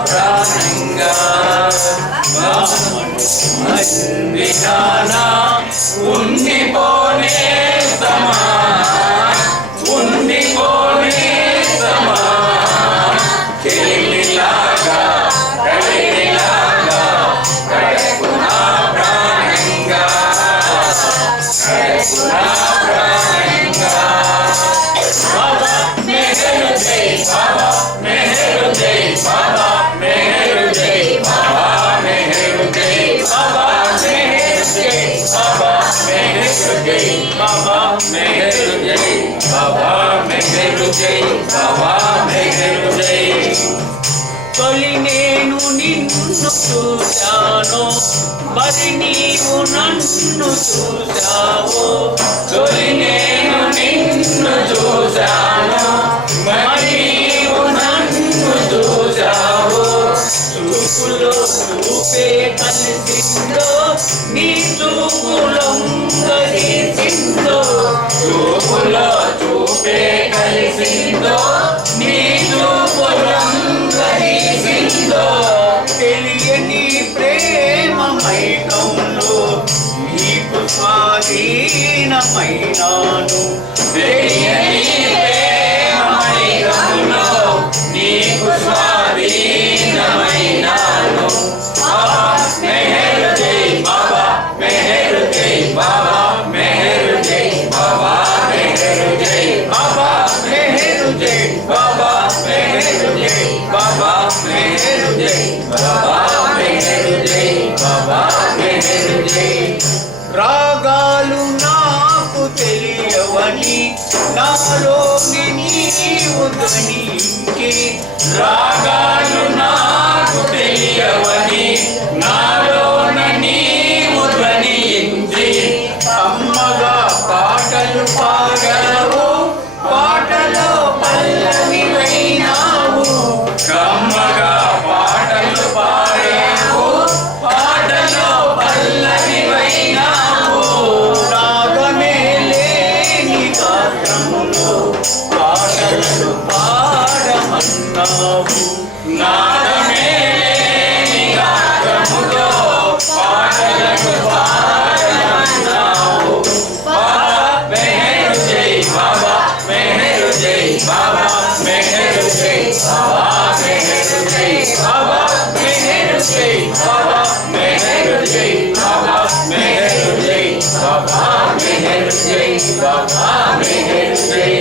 ప్రాణంగా నా మనసు మందిరానా ఉండిపోనేస్తమా చెలిమిలాగా కలిమిలాగా కడకు నా మెహరు జై బాబా మెహరు జై బాబా మెహరు జై తొలి నేను నిన్ను చూశాను మరి నీవు నన్ను చూశావు తొలి నేను నిన్ను చూశాను మరి నీవు నన్ను చూశావు చూపులో చూపే కలిసిందో నీ చూపులంగరిసిందో చూపులో చూపే కలిసిందో నీ చూపులంగరిసిందో తెలియని ప్రేమ మైకంలో నీకు స్వాధీనమైనాను తెలియని ప్రేమమైకంలో నీకు స్వాధీనమైనాను బాబా మెహరు జై బాబా మెహరు జై బాబా మెహరు జై బాబా మెహరు జై బాబా మెహరు జై బాబా మెహరు జై బాబా మెహరు జై బాబా మెహరు జై బాబా మెహరు జై రాగాలు నాకు తెలియవని నాలోని నీవు ధ్వనికి రాగాలు నాకు తెలియవని నాలోన నీవు ధ్వనించి అమ్మగా పాటలు పాడావు పాటలో పల్లవివైనావు కమ్మగా పాటలు పాడావు పాటలో పల్లవివైనావు రాగమే లేని గాత్రములో పాటలను పాడమన్నావు నాదమే లేని గాత్రముతో పాటలను పాడమన్నావు బాబా మెహరు జై బాబా మెహరు జై బాబా మెహరు జై బాబా మెహరు జై బాబా మెహరు జై బాబా మెహరు జై బాబా మెహరు జై బాబా మెహరు జై బాబా మెహరు జై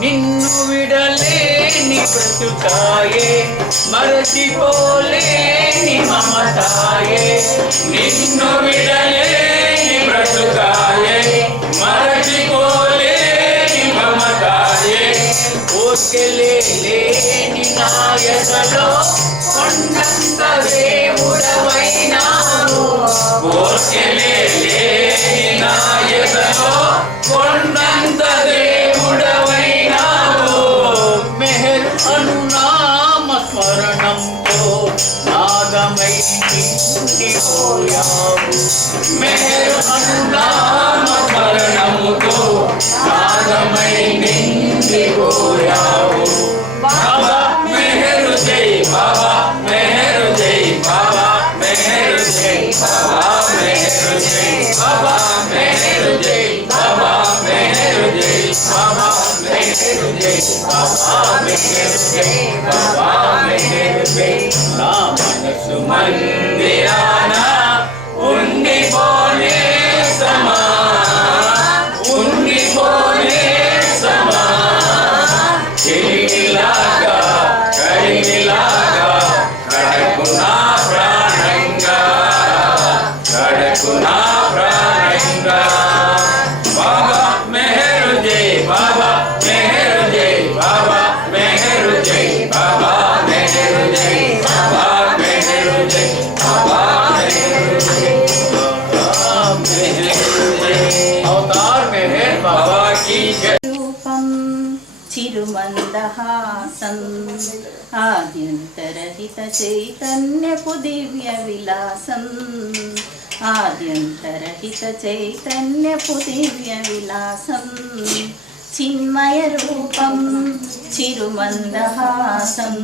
నిన్ను విడలేని బ్రతుకాయే మరచిపోలేని మమతాయే నిన్ను విడలేని బ్రతుకాయే మరచిపోలేని మమతాయే ఓర్కెలేని నాయకలో కొండంత దేవుడవైనావు కోర్కెలేని నాయకలో కొండంత దేవుడవైనావు మెహర్ అనునామ స్మరణంతో నాగమై నిండిపోయావు మెహరు అనునామ స్మరణముతో నాదమై నిండిపోయావు బాబా మెహరు జై బాబా మెహరు జై బాబా మెహరు జై బాబా మెహరు జై బాబా మెహరు జై బాబా మెహరు జై బాబా మెహరు జై బాబా మెహరు జై బాబా మెహరు జై నా మనసు మందిరాన ఉండిపోనే సమా ఉండిపోనే సమా చెలిలాగా కడిలాగా కడకు నా ప్రాణంగా కడకు నా ప్రాణంగా బాబా మెహరు జై బాబా మెహరు జై బాబా మెహరు జై బాబా మెహరు జై బాబా మెహరు జై బాబా మెహరు జై బాబా మెహరు జై అవతార్ మెహర్ బాబా बाबा की जय రూపం చిరుమందహాసం ఆద్యంతరహిత చైతన్యపు దివ్య విలాసం ఆద్యంతరహిత చైతన్యపు దివ్య విలాసం చిన్మయ రూపం చిరుమందహాసం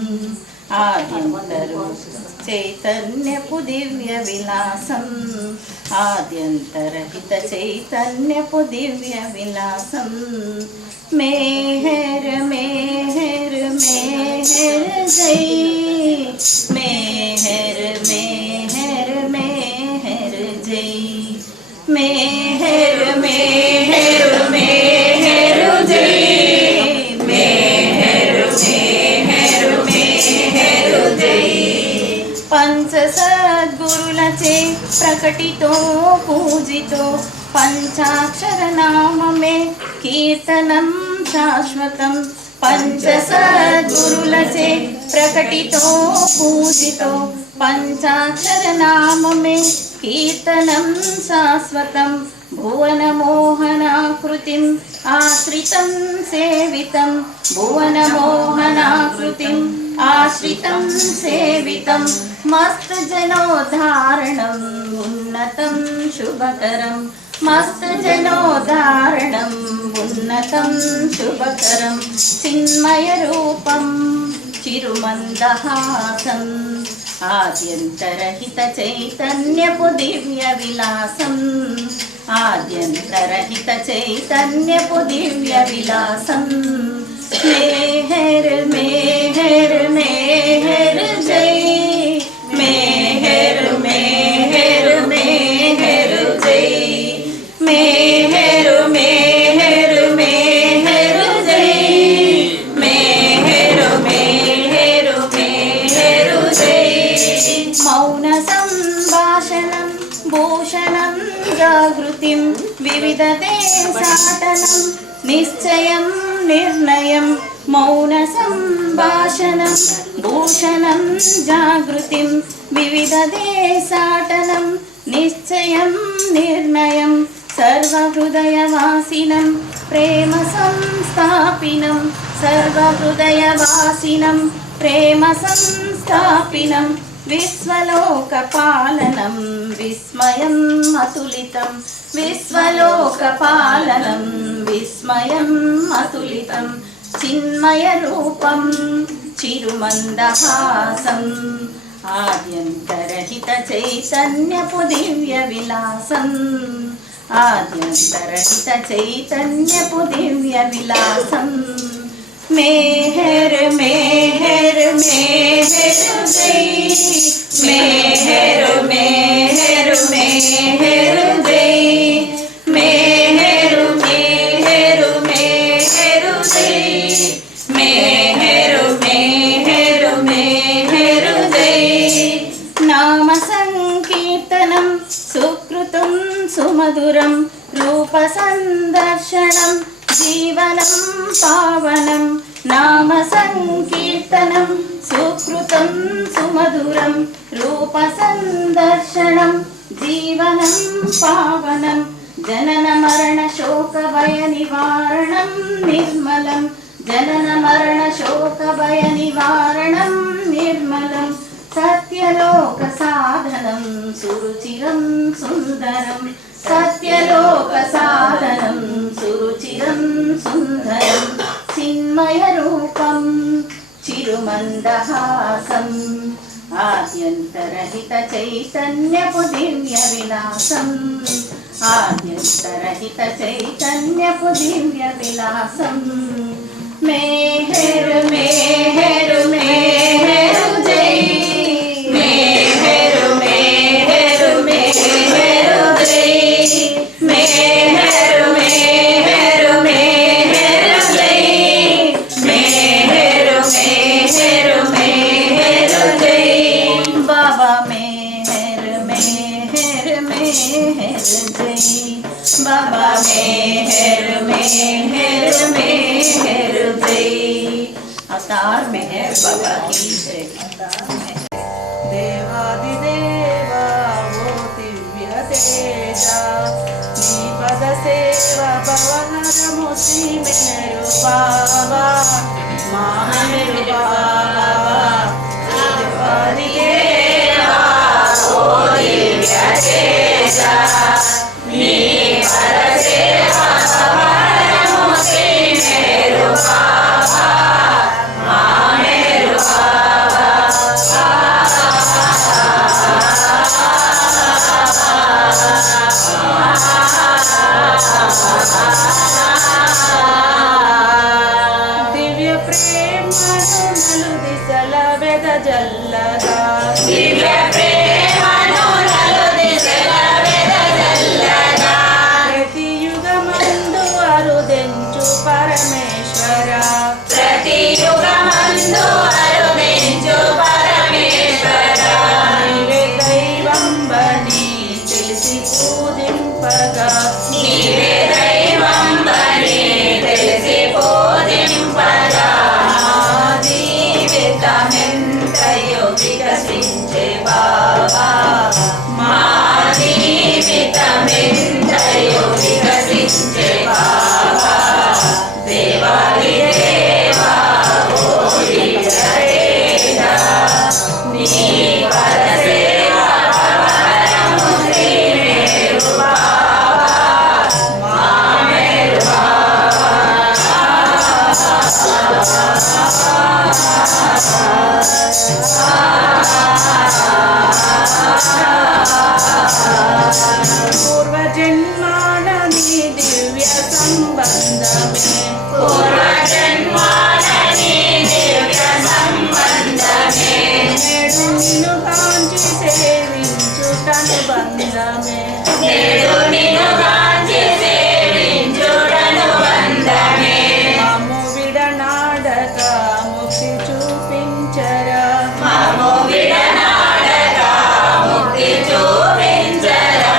ఆద్యంతరు చైతన్యపు దివ్య విలాసం ఆద్యంతరహిత చైతన్యపు దివ్య విలాసం मेहर मेहर मेहर जय मेहर मेहर मेहर जय मेहर मेहर मेहर जय मेहर मेहर मेहर जय पंच सद्गुरुलचे प्रकटितो पूजितो పంచాక్షర నామమే కీర్తనం శాశ్వతం పంచసద్గురులచే ప్రకటితో పూజితో పంచాక్షర నామమే కీర్తనం శాశ్వతం భువనమోహనాకృతిం ఆశ్రితం సేవితం భువనమోహనాకృతిం ఆశ్రితం సేవితం మస్తజనోద్ధారణం ఉన్నతం శుభకరం మస్తజనోద్ధారణం ఉన్నతం శుభకరం చిన్మయరూపం చిరుమందహాసం ఆద్యంతరహిత చైతన్యపు దివ్య విలాసం ఆద్యంతరహిత చైతన్యపు దివ్య విలాసం మేహర్ మేహర్ మేహర్ జై మేహర్ మేహర్ మేహర్ జై మేహర్ మేహర్ మేహర్ జై మేహర్ మేహర్ మేహర్ జై మౌన సంభాషణం భూషణం జాగృతిం వివిధ దేశాటనం నిశ్చయం నిర్ణయం మౌన సంభాషణం భూషణం జాగృతిం వివిధ దేశాటనం నిశ్చయం నిర్ణయం సర్వహృదయవాసినం ప్రేమ సంస్థాపినం సర్వహృదయవాసినం ప్రేమ సంస్థాపినం విశ్వలోకపాలనం విస్మయం అతులితం విశ్వలోకపాలనం విస్మయం అతులితం చిన్మయరూపం చిరుమందహాసం ఆద్యంతరహిత చైతన్యపు దివ్య విలాసం ఆద్యంతరహిత చైతన్యపు దివ్య విలాసం మేహర్ మేహర్ మేహర్ జై మేహర్ మేహర్ మేహర్ జై మేహర్ మేహర్ మేహర్ జై మేహర్ మేహర్ మేహర్ జై నామ సంకీర్తనం సుకృతం సుమధురం రూప సందర్శనం జీవనం పావనం నామ సంకీర్తనం సుకృతం సుమధురం రూప సందర్శనం జీవనం పావనం జనన మరణ శోక భయ నివారణం నిర్మలం జనన మరణ శోక భయ నివారణం నిర్మలం సత్యలోక సాధనం సురుచిరం సుందరం సత్యలోక సాధనం సురుచిరం సుందరం చిన్మయరూపం చిరుమందహాసం ఆద్యంతరహిత చైతన్యపు దివ్య విలాసం ఆద్యంతరహిత చైతన్యపు దివ్య విలాసం మేహర్ మేహర్ మేహర్ జై మేహర్ మేహర్ మేహర్ జై మేహర్ మేహర్ మేహర్ జై మేహర్ మేహర్ మేహర్ జై బాబా మేహర్ మేహర్ మేహర్ జై బాబా మేహర్ మేహర్ మేహర్ జై अवतार मेहर बाबा की जय దేవాదిదేవా ఓ దివ్య తేజ నీ పద సేవ పవనరము శ్రీ మెహరు బాబా మా మెహరు బాబా దేవాదిదేవా ఓ దివ్య తేజ నీ పద సేవ పవనరము శ్రీ మెహరు బాబా మా మెహరు బాబా దివ్య ప్రేమను నలు దిశల వెదజల్లగా దివ్య ప్రేమను నలు దిశల వెదజల్లగా ప్రతి యుగమందు అరుదెంచు పరమేశ్వర ప్రతి యుగమందు అరుదెంచు పరమేశ్వర నీవే దైవం బని తెలిసి పూజింపగా పూర్వజన్మాలని దివ్య సంబంధమే నేడు నిన్ను కాంచి సేవించుటను బంధమే నేడు నిన్ను కాంచి సేవించుటను బంధమే మమ్ము విడనాడక ముక్తి చూపించరా మమ్ము విడనాడక ముక్తి చూపించరా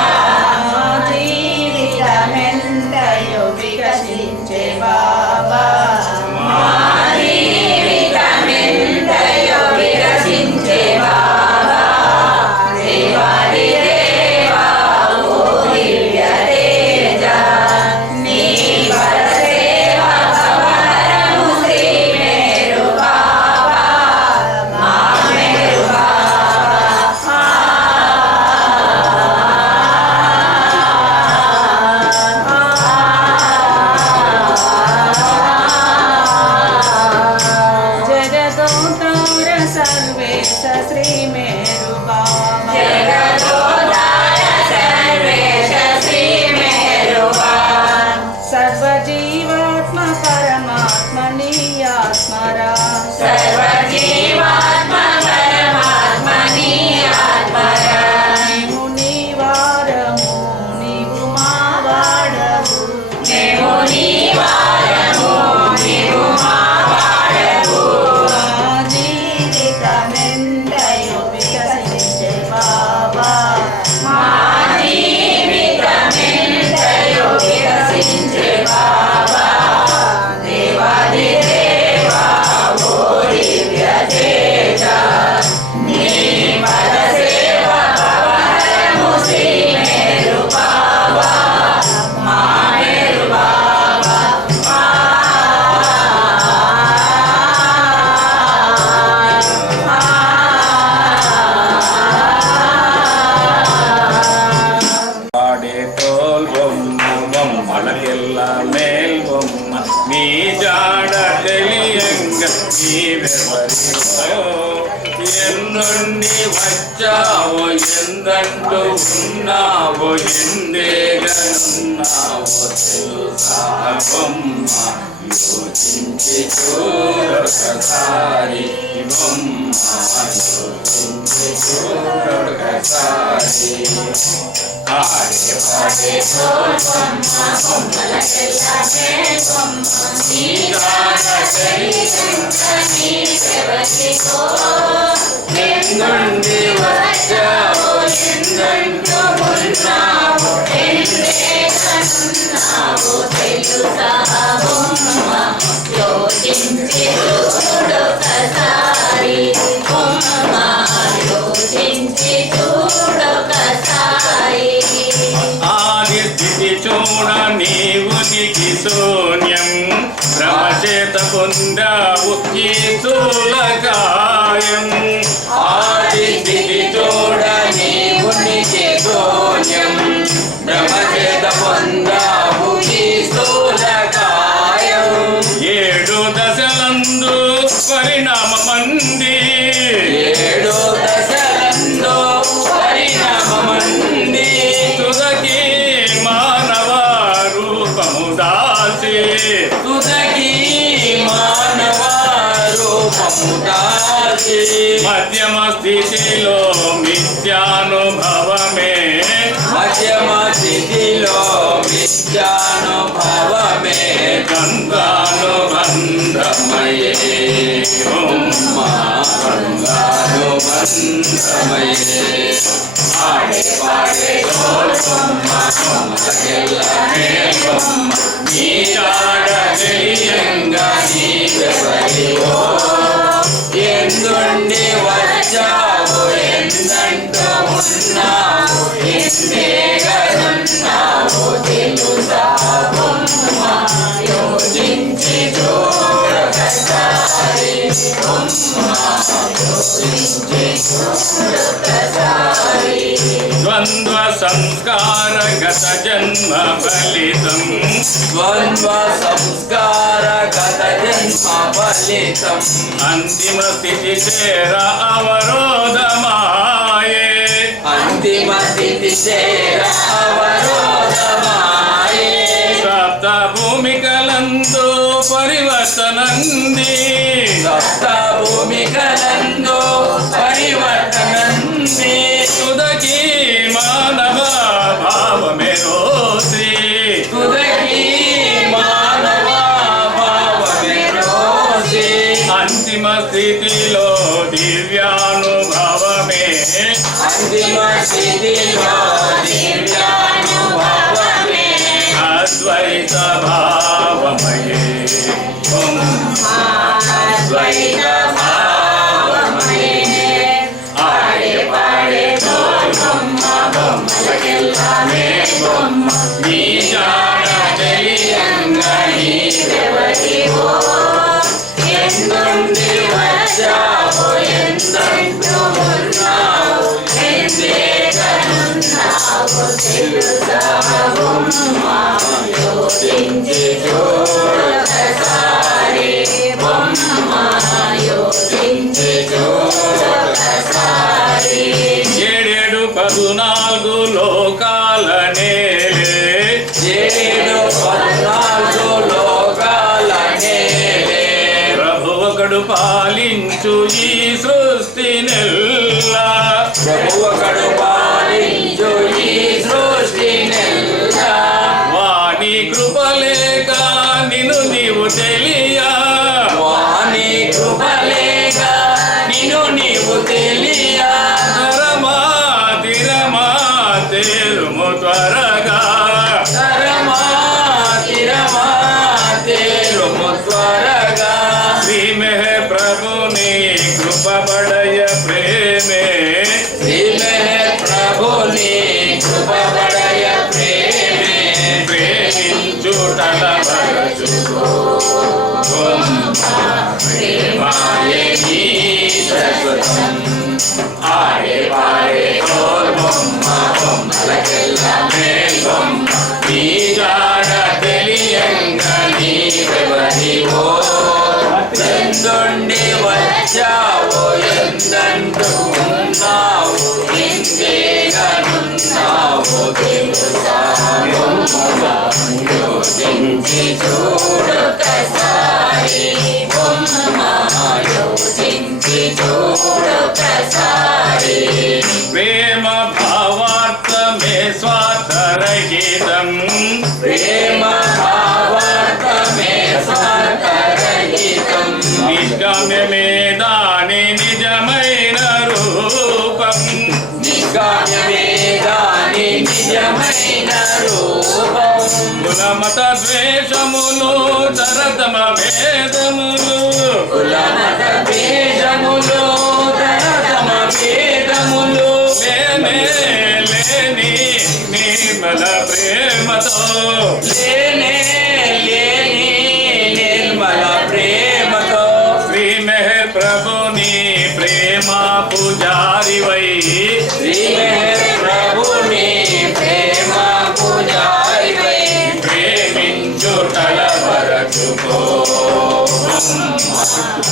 జీవితమెంతయు వికసించే బాబా మా జీవితమెంతయు వికసించే బాబా దేవాది దేవా ఓ దివ్య తేజ నీ పరసేవ భవరము శ్రీ మేరు బాబా మా మేరు జగదోతార సర్వేశ శ్రీ మేరు బాబా జగదోతార సర్వేశ శ్రీ మేరు బాబా సర్వజీవాత్మ పరమాత్మ నీయాత్మరా సర్వజీవాత్మ పరమాత్మ నీయాత్మరా నీవు నీవారము నీవు మా వాడవు నీవు నీవారము నీవు మా వాడవు మా జీవితమెంతయు వికసించే బాబా మా జీవితమెంతయు వికసించే బాబా దేవాది దేవా ఓ దివ్య తేజ నీ పరసేవ భవరము శ్రీ మేరు బాబా మా మేరు బాబా పాడే తోల్ బొమ్మ బొమ్మలకెల్ల మేల్ బొమ్మ నీ జాడ తెలియంగ నీవెవరివో ఎన్నుండి వచ్చావో ఎందంటూ ఉన్నావో ఎందేగనున్నావో తెలుసా బొమ్మ యోచించి చూడొకసారి బొమ్మ యోచించి చూడొకసారి ఆడే పాడే తోల్ బొమ్మ బొమ్మలకెల్ల మేల్ బొమ్మ నీ జాడ తెలియంగ నీవెవరివో ఎన్నుండి వచ్చావో ఎందంటూ ఉన్నావో ఎందేగనున్నావో తెలుసా బొమ్మ యోచించి చూడొకసారి బొమ్మ యోచించి చూడొకసారి ఆది స్థితి చూడ నీవు దిగి శూన్యం భ్రమచేత పొందావు ఈ స్థూలకాయం ఆది స్థితి చూడ నీవు దిగి శూన్యం భ్రమచేత పొందావు ఈ స్థూలకాయం ఏడు దశలందు పరిణామమంది ఏడు దశలందు పరిణామమంది తుదకి మానవ రూపము దాసి తుదకి మానవ రూపము దాసి మధ్యమ స్థితిలో మిథ్యానుభవమే మధ్యమ స్థితిలో మిథ్యానుభవమే గంగానుబంధమయే గంగానుబంధమయే ఆడే పాడే తోల్ బొమ్మ బొమ్మలకెల్ల మేల్ బొమ్మ నీ జాడ తెలియంగ నీవెవరివో ఎందుండి వచ్చావు ఎందంటూ ఉన్నావు ఎందేగనున్నావు తెలుసా బొమ్మ యోచించి చూడొకసారి బొమ్మ యోచించి చూడొకసారి ద్వంద్వ సంస్కారగత జన్మ ఫలితం ద్వంద్వ సంస్కారగత జన్మ ఫలితం అంతిమ స్థితి చేర అవరోధమాయే అంతిమ స్థితి చేర అవరోధమాయే సప్త భూమికలందు పరివర్తనంది సప్త భూమికలందు పరివర్తనంది తుదకి మానవ భావమే రోసి తుదకి మానవ భావమే రోసి అంతిమ స్థితిలో దివ్యానుభవమే అంతిమ స్థితిలో దివ్యానుభవమే అద్వైత భావమయే అద్వైత భావమయే ఆడే పాడే బొమ్మ బొమ్మలకెల్లామే బొమ్మ నీ జాడ తెలియంగా నీవెవరివో ఎందుండి వచ్చావో ఎందంటూ ఉన్నావు ఎందేకనున్నావో తెలుసా బొమ్మ యోచించి చూడొకసారి బొమ్మ యోచించి చూడొకసారి 714 లోకాలనే 714 లోకాలనే ప్రభు ఒకడు పాలించు ఈ సృష్టి నెల్లా ప్రభు ఒకడు పాలించు ఈ సృష్టి నెల్లా వాణి కృపలేక నిన్ను నీవు తెలియా వాని కృపలేక నిన్ను నీవు తెలియా తరమా తిరమా తేరుము త్వరగా తరమా తిరమా తేరుము త్వరగా శ్రీమే ప్రభుని కృప పడయ ప్రేమే శ్రీమే ప్రభుని కృప పడయ ప్రేమే ప్రేమించుటల వరచుకో ప్రేమాయే నీ శాశ్వతం ఆడే పాడే తోల్ బొమ్మ బొమ్మలకెల్లామే బొమ్మ నీ జాడ తెలియంగా నీవెవరివో ఎందుండి వచ్చావో ఎందంటూ ఉన్నావు ఎందేగనున్నావో తెలుసా బొమ్మ యోచించి చూడొకసారి బొమ్మ యోచించి చూడొకసారి ప్రేమ భావార్థమే స్వార్థరహితం ప్రేమ భావార్థమే స్వార్థరహితం నిష్కామ్యమే దాని నిజమైన రూపం నిష్కామ్యమే దాని నిజమైన రూపం కులమత ద్వేషములు తరతమ భేదములు కులమత భేదములు తరతమ భేదములు లేనే లేని నిర్మల ప్రేమతో లేనే లేని నిర్మల ప్రేమతో శ్రీ మెహర్ ప్రభుని ప్రేమ పూజారివై శ్రీమే ప్రభుని ప్రేమ పూజారివై ప్రేమించుటల వరచుకో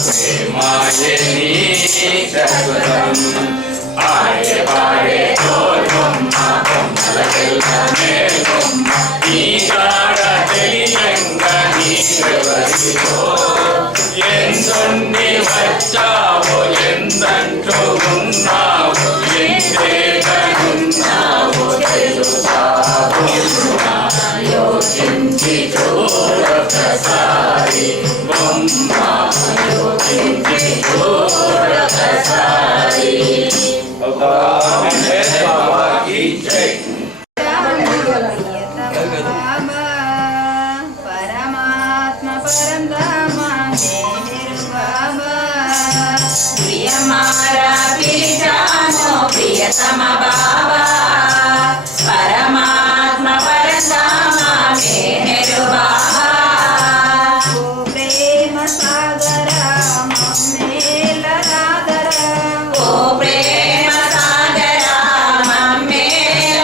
ప్రేమాయే నీ శాశ్వతం ఆడే పాడే తోల్ బొమ్మ బొమ్మలకెల్లామే బొమ్మ నీ జాడ తెలియంగా నీవెవరివో ఎందుండి వచ్చావో ఎందంటూ ఉన్నావు ఎందేగనున్నావో తెలుసా బొమ్మ యోచించి చూడొకసారి బొమ్మ యోచించి చూడొకసారి బాబా की जय పరమాత్మ పరంధామ మేరు బాబా ప్రియమారా పిలిచామో ప్రియతమ బాబా పరమాత్మ పరంధామ మేరు బాబా ఓ ప్రేమ సాగర మమ్మేల రాధర ఓ ప్రేమ సాగర మమ్మేల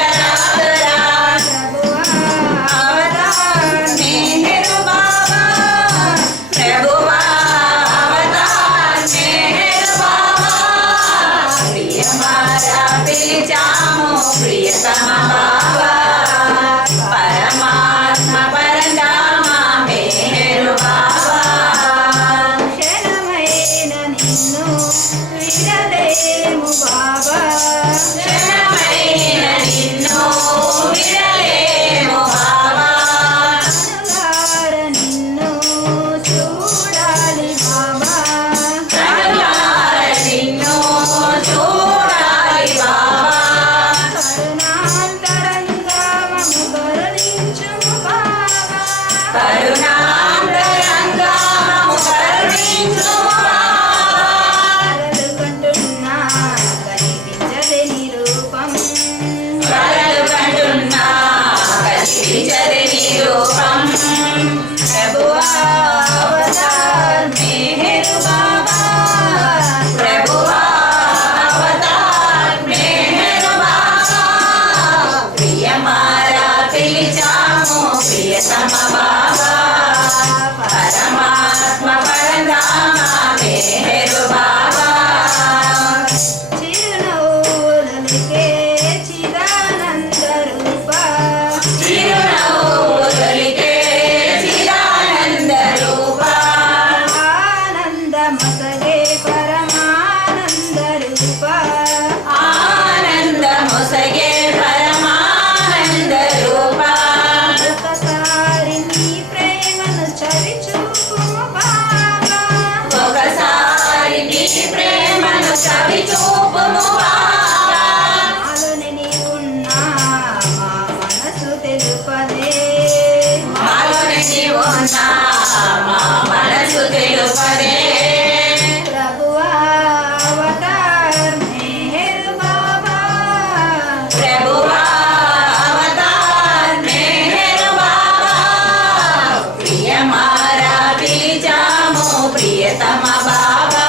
ప్రియతమ బాబా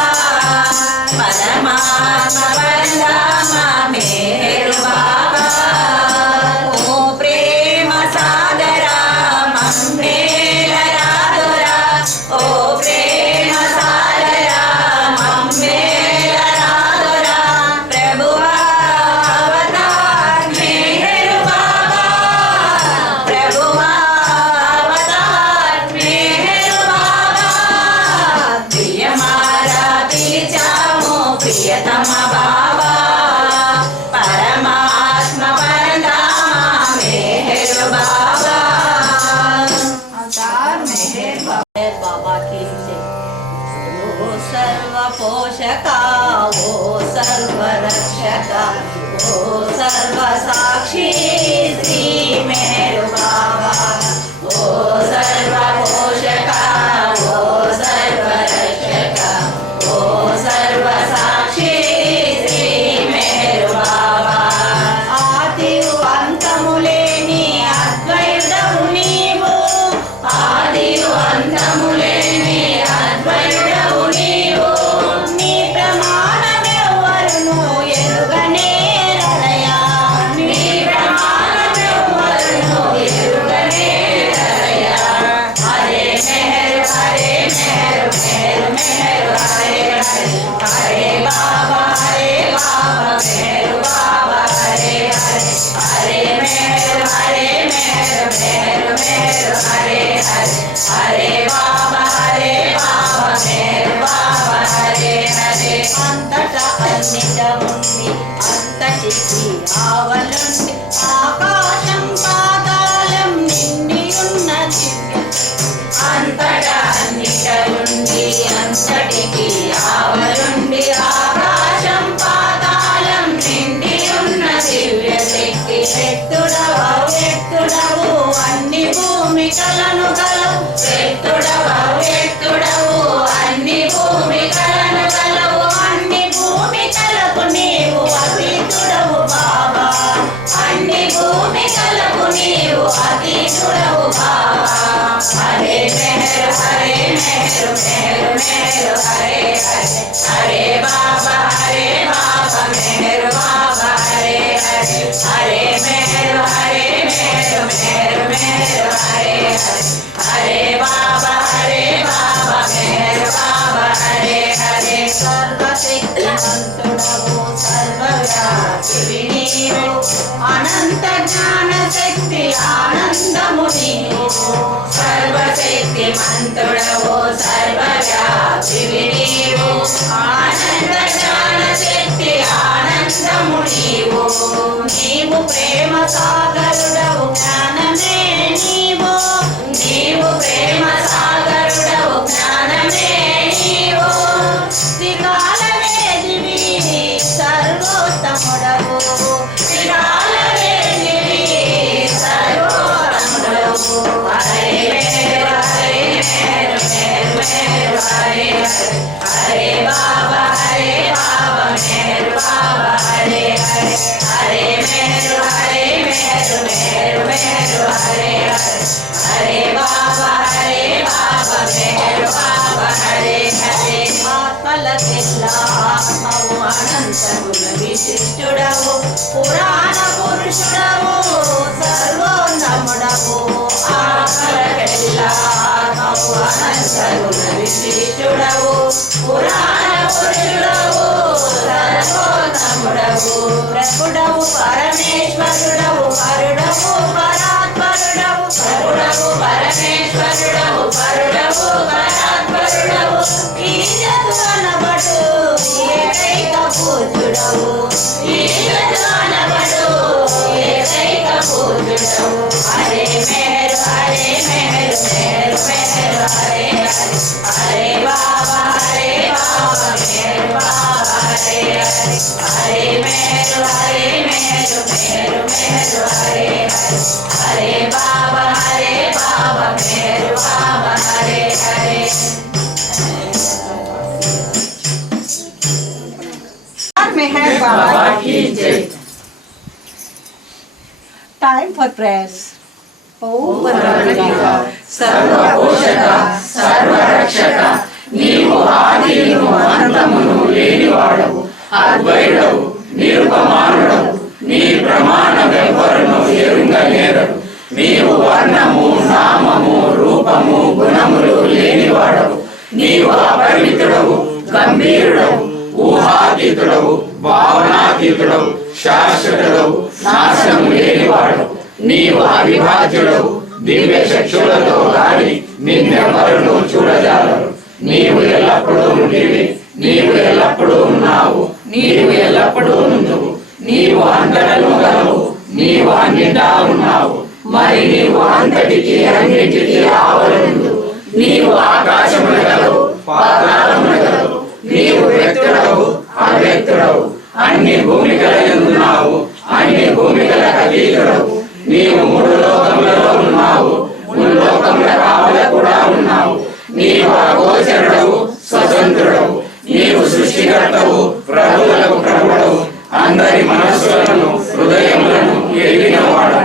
పరమాత్మ పరంధామ మేరు బాబా ఓ ప్రేమ సాగరా మమ్మేల రాదురా ఓ ప్రేమ సాగరా మమ్మేల రాదురా ప్రభువా అవతార్ మేరు బాబా ప్రభువా అవతార్ మేరు బాబా ప్రియమారా పిలిచాము ప్రియతమ బాబా పరమాత్మ పరంధామ మేరు బాబా అవతార్ మేరు బాబా की जय ओ सर्व पोषका ओ सर्व रक्षका ओ सर्व साक्षी श्री मेरु बाबा ओ सर्व पोषका ओ सर्व रक्षका ओ सर्व साक्षी श्री मेरु बाबा आदियु अंतमु लेनि अद्वैतमु नीवु आदियु अंतमु लेनि అద్వైతము నీవు నీ ప్రమాణమెవ్వరును ఎరుగనేరలయా నీ ప్రమాణమెవ్వరును ఎరుగనేరలయా హరే మెహరు హరే మెహరు మెహరు మెహరు హరే హరే హరే బాబా మెహరు బాబా హరే హరే హరే మెహరు మెహరు మెహరు మెహరు హరే హరే హరే బాబా మేరు బాబా హరే హరే అంతటా అన్నిట ఉంది అంతటికి ఆవలుండి ఆకాశం పాతాళం నిండి ఉన్న దివ్య అంతటా అన్నిట ఉంది అంతటికి ఆవలుండి ఆకాశం పాతాళం నిండి ఉన్న దివ్య శక్తి వ్యక్తుడవు అన్ని భూమికలను గలవు వ్యక్తుడవు అన్ని భూమికలను గలవు అన్ని భూమికలకు నీవు అతీతుడవు బాబా అన్ని భూమికలకు నీవు అతీతుడవు బాబా హరే మెహరు మెహరు మెహరు హరే హరే హరే బాబా మెహరు బాబా హరే హరే హరే మెహరు మెహరు మెహరు హరే హరే హరే బాబా మెహరు బాబా హరే హరే సర్వశక్తిమంతుడవు సర్వవ్యాపివి నీవు అనంత జ్ఞాన శక్తి ఆనందము నీవు సర్వశక్తిమంతుడవు సర్వవ్యాపివి నీవు ఆనంద జ్ఞాన శక్తి ఆనందము నీవు నీవు ప్రేమ సాగరుడవు జ్ఞానమే నీవు నీవు ప్రేమ సాగరుడవు జ్ఞానమే నీవు త్రికాలవేదివి సర్వోత్తముడవు త్రికాలవేదివి సర్వోత్తముడవు హరే మెహరు మెహరు మెహరు హరే హరే హరే బాబా మెహరు బాబా హరే హరే హరే మెహరు మెహరు మెహరు హరే హరే హరే బాబా మెహరు బాబా హరే హరే ఆత్మలకెల్లా ఆత్మవు అనంతమున విశిష్టుడవు పురాణ పురుషుడవు సర్వోన్నముడవు ఆత్మలకెల్లా ఆత్మవు అనంతమున విశిష్టుడవు పురాణ పురుషుడవు సర్వోన్నముడవు ప్రభుడవు పరమేశ్వరుడవు పరుడవు పరాత్పరుడవు ప్రభుడవు పరమేశ్వరుడవు పరుడవు పరాత్పరుడవు ఈజతు అనబడు ఏకైక పూజ్యుడవు ఈజతు అనబడు ఏకైక పూజ్యుడవు హరే మెహరు మెహరు మెహరు హరే హరే హరే బాబా మెహరు బాబా హరే హరే హరే మెహరు మెహరు మెహరు హరే హరే హరే బాబా మెహరు బాబా హరే హరే मेहर बाबा की जय। Time for prayers. सर्वपोषक सर्वरक्षक नी గంభీరుడవు, ఊహాతీతుడవు, భావనాతీతుడవు, శాశ్వతుడవు, నాశనం లేనివాడు. నీవు అవిభాజ్యుడవు, దివ్య చక్షులతో గాని నిన్నెవరును చూడజాలరు. నీవు ఎల్లప్పుడూ ఉండివి, నీవు ఎల్లప్పుడూ ఉన్నావు, నీవు ఎల్లప్పుడూ ఉందువు. నీవు అంతటను గలవు, నీవు అన్నిటా ఉన్నావు, మరి నీవు అంతటికి అన్నిటికీ ఆవరణు. నీవు ఆకాశమున గలవు, పాతాళమున గలవు. నీవు వ్యక్తుడవు, అవ్యక్తుడవు, అన్ని భూమికల యందున్నావు, అన్ని భూమికల అతీతుడవు. నీవు మూడు లోకములలో ఉన్నావు, ముల్లోకముల కావల కూడా ఉన్నావు. నీవు అగోచరుడవు, స్వతంత్రుడవు. నీవు సృష్టికర్తవు, ప్రభువులకు ప్రభుడవు, అందరి మనస్సులను హృదయములను ఎరిగినవాడు.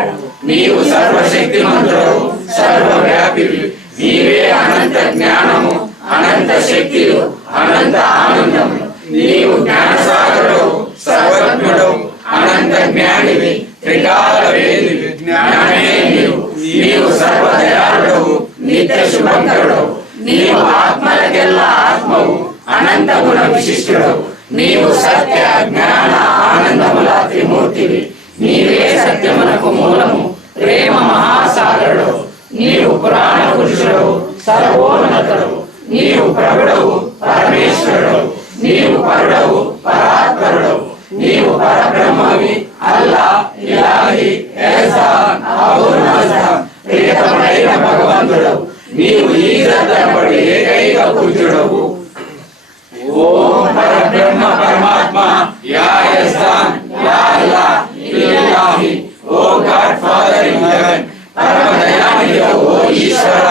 నీవు సర్వశక్తిమంతుడవు, సర్వవ్యాపివి. నీవే అనంత జ్ఞానము, అనంత శక్తియు, అనంత ఆనందము. నీవు జ్ఞానసాగరుడవు, సర్వజ్ఞుడవు, అనంత జ్ఞానివి, త్రికాల వేదివి, జ్ఞానమే నీవు. నీవు సర్వదయాళుడవు, నిత్య శుభంకరుడవు. నీవు ఆత్మలకెల్లా ఆత్మవు, అనంత గుణ విశిష్టుడవు. నీవు సత్య జ్ఞాన ఆనందముల త్రిమూర్తివి. నీవే సత్యమునకు మూలము, ప్రేమ మహాసాగరుడవు. నీవు పురాణ పురుషుడవు, సర్వోన్నతుడవు. నీవు ప్రభుడవు, పరమేశ్వరుడవు. నీవు పరుడవు, పరాత్పరుడవు. నీవు పరబ్రహ్మవి, అల్లా, ఇలాహి, ఎహ్సాన్, అబూనజర్, ప్రియతముడైన భగవంతుడవు. నీవు ఈ జతపడి ఏకైక పూజ్యుడవు. ఓం పరబ్రహ్మ పరమాత్మ, యా ఎహ్సాన్, యా అల్లా, ఇలాహి, O God Father in heaven, పరమదయానిధి ఓ ఈశ్వర,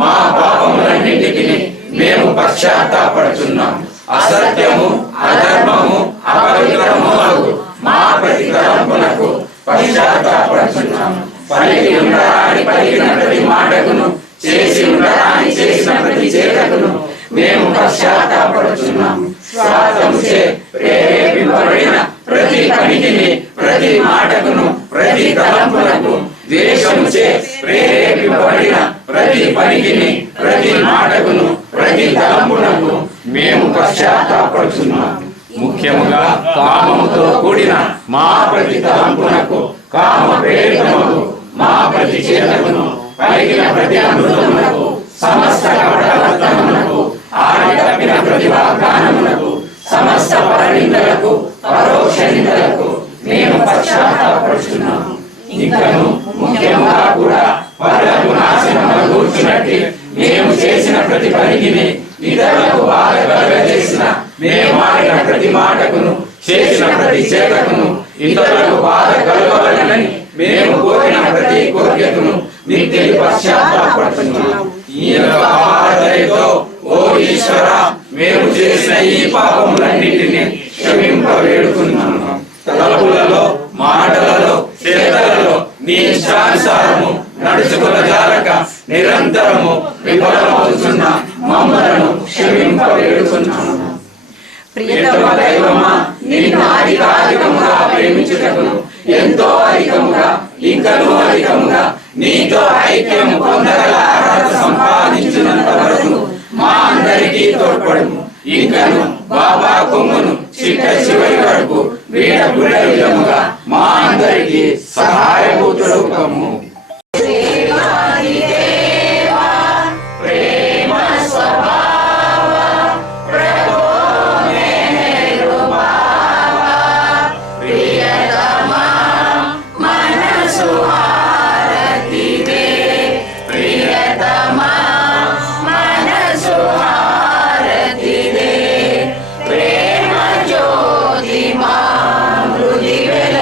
మా పాపములన్నిటికీ మేము పశ్చాత్తాపడుతున్నాం. అసత్యము, అధర్మము, అపవిత్రము మా ప్రతి తలంపునకు పశ్చాత్తాపడుతున్నాం. పలికి ఉండరాని పలికిన ప్రతి మాటకును, చేసి ఉండరాని చేసిన ప్రతి చేతకును మేము పశ్చాత్తాపడుతున్నాం. స్వార్థముచే ప్రేరేపింపబడిన ప్రతి పనికిని, ప్రతి మాటకును, ప్రతి తలంపునకు, ద్వేషముచే ప్రేరేపింపబడిన ప్రతి పనికిని, ప్రతి మాటకును, ప్రతి తలంపునకు మేము పశ్చాత్తాపడుతున్నాం. ముఖ్యముగా కామముతో కూడిన మా ప్రతి తలంపునకు, కామ ప్రేరితముకు మా ప్రతి చేతకును, పలికిన ప్రతి అమృతమునకు, సమస్త కపటవర్తనమునకు, ఆడి తప్పిన ప్రతి వాగ్దానమునకు, సమస్త పరనిందలకు, పరోక్ష నిందలకు మేము పశ్చాత్తాపడుతున్నాము. ఇంకను ముఖ్యముగా కూడా పరులకు నాశనమును కూర్చున్నట్టు మేము చేసిన ప్రతి పనికిని, ఇతరులకు బాధ కలుగజేసిన మేము ఆడిన ప్రతి మాటకును, చేసిన ప్రతి చేతకును, ఇతరులకు బాధ కలగవలనని మేము కోరిన ప్రతి కోరికను నిత్య పశ్చాత్తాపడుతున్నాము. ఈ యొక్క ఆదయతో ఓ ఈశ్వర, మేము చేసిన ఈ పాపములన్నిటిని క్షమింప వేడుకున్నాము. తలపులలో, మాటలలో, చేతలలో నీ ఇష్టానుసారము నడుచుకొనజాలక నిరంతరము విఫలమవుతున్న మమ్మలను క్షమింప వేడుకున్నాము. ప్రియతమ దైవమా, నిన్ను అధికముగా ప్రేమించుటకును, ఎంతో అధికముగా, ఇంకనూ అధికముగా నీతో ఐక్యము పొందగల అర్హత సంపాదించినంత వరకు మా అందరికీ తోడ్పడుము. ఇంకను బాబా కొమ్మును చిట్ట చివరి వరకు వీడ గుడ విధముగా మా అందరికీ సహాయభూతుడవుతాము. ప్రేమ జ్యోతి మా హృది వెల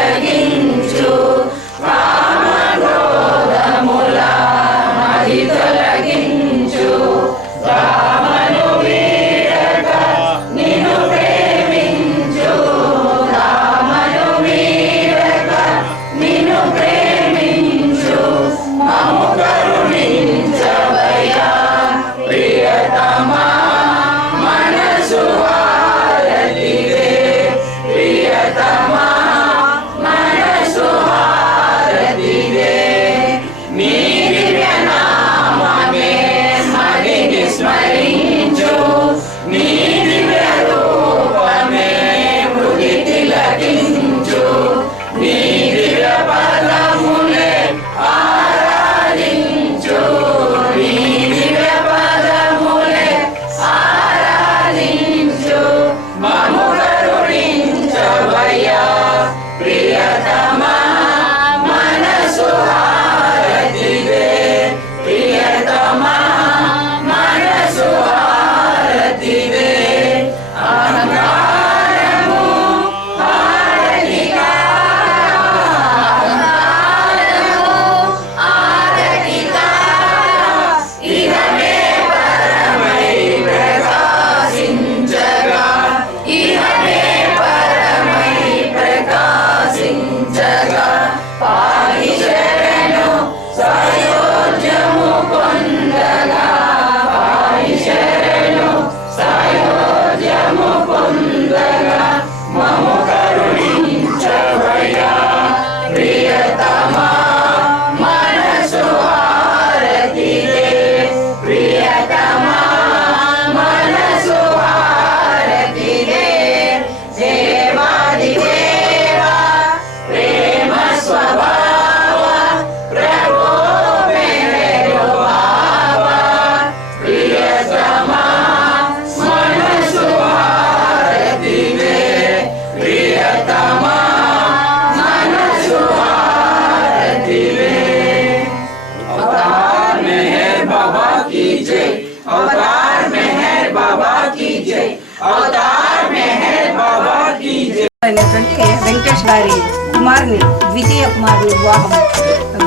जय अवतार मेहर बाबा की जय అయినటువంటి వెంకటేష్ గారి కుమారుని ద్వితీయ కుమారుని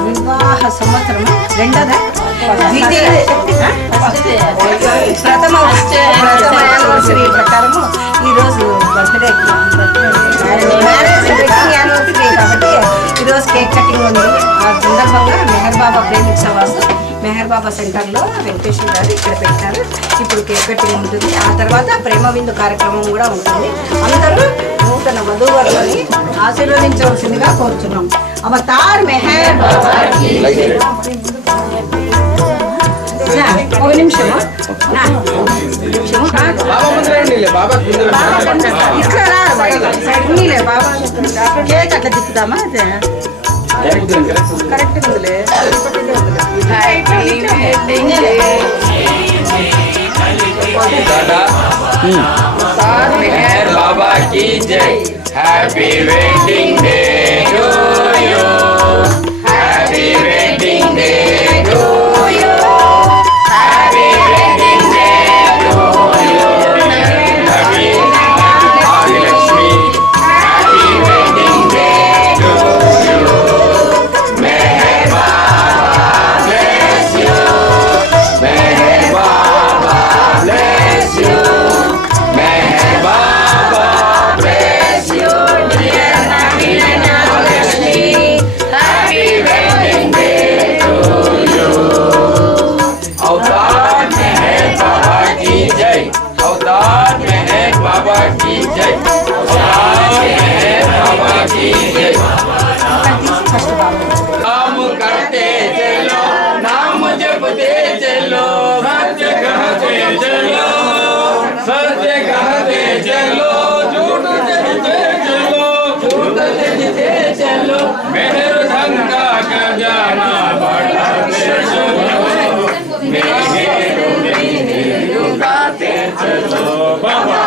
వివాహ సంవత్సరం రెండోదా ద్వితీయ ప్రథమ యానివర్సరీ ప్రకారము ఈరోజు బర్త్డే మ్యారేజ్ యానివర్సరీ కాబట్టి ఈరోజు కేక్ కటింగ్ ఉంది. ఆ సందర్భంగా మెహర్ బాబా ప్రేమిక్షవాసు మెహర్ బాబా సెంటర్లో వెంకటేశ్వర గారు ఇక్కడ పెట్టారు. ఇప్పుడు కేక్ కటింగ్ ఉంటుంది. ఆ తర్వాత ప్రేమ విందు కార్యక్రమం కూడా ఉంటుంది. అందరూ నూతన వధూవరులని ఆశీర్వదించవలసిందిగా కోరుతున్నాం. అవతార్ మెహర్ బాబా కీ జై. ఒక నిమిషము ఇట్లా రాదు సైడ్లే బాబా కేక్ అట్లా తిప్పుదామా అదే కరెక్ట్ ఉందిలే. मेहर बाबा की जय happy wedding day to you happy wedding day to you happy wedding day to you happy Lakshmi happy wedding day to you Meher Baba bless you Meher Baba bless you Meher Baba bless you dear Navina Lakshmi happy wedding day to you अवतार मेहर बाबा की जय अवतार मेहर बाबा की जय अवतार मेहर बाबा की जय नाम करते चलो नाम जपते चलो सत्य कहते चलो सत्य कहते चलो झूठ कहते चलो झूठ कहते चलो मेहर धंधा का जाना बढ़ाते चलो मेहर गाते चलो बाबा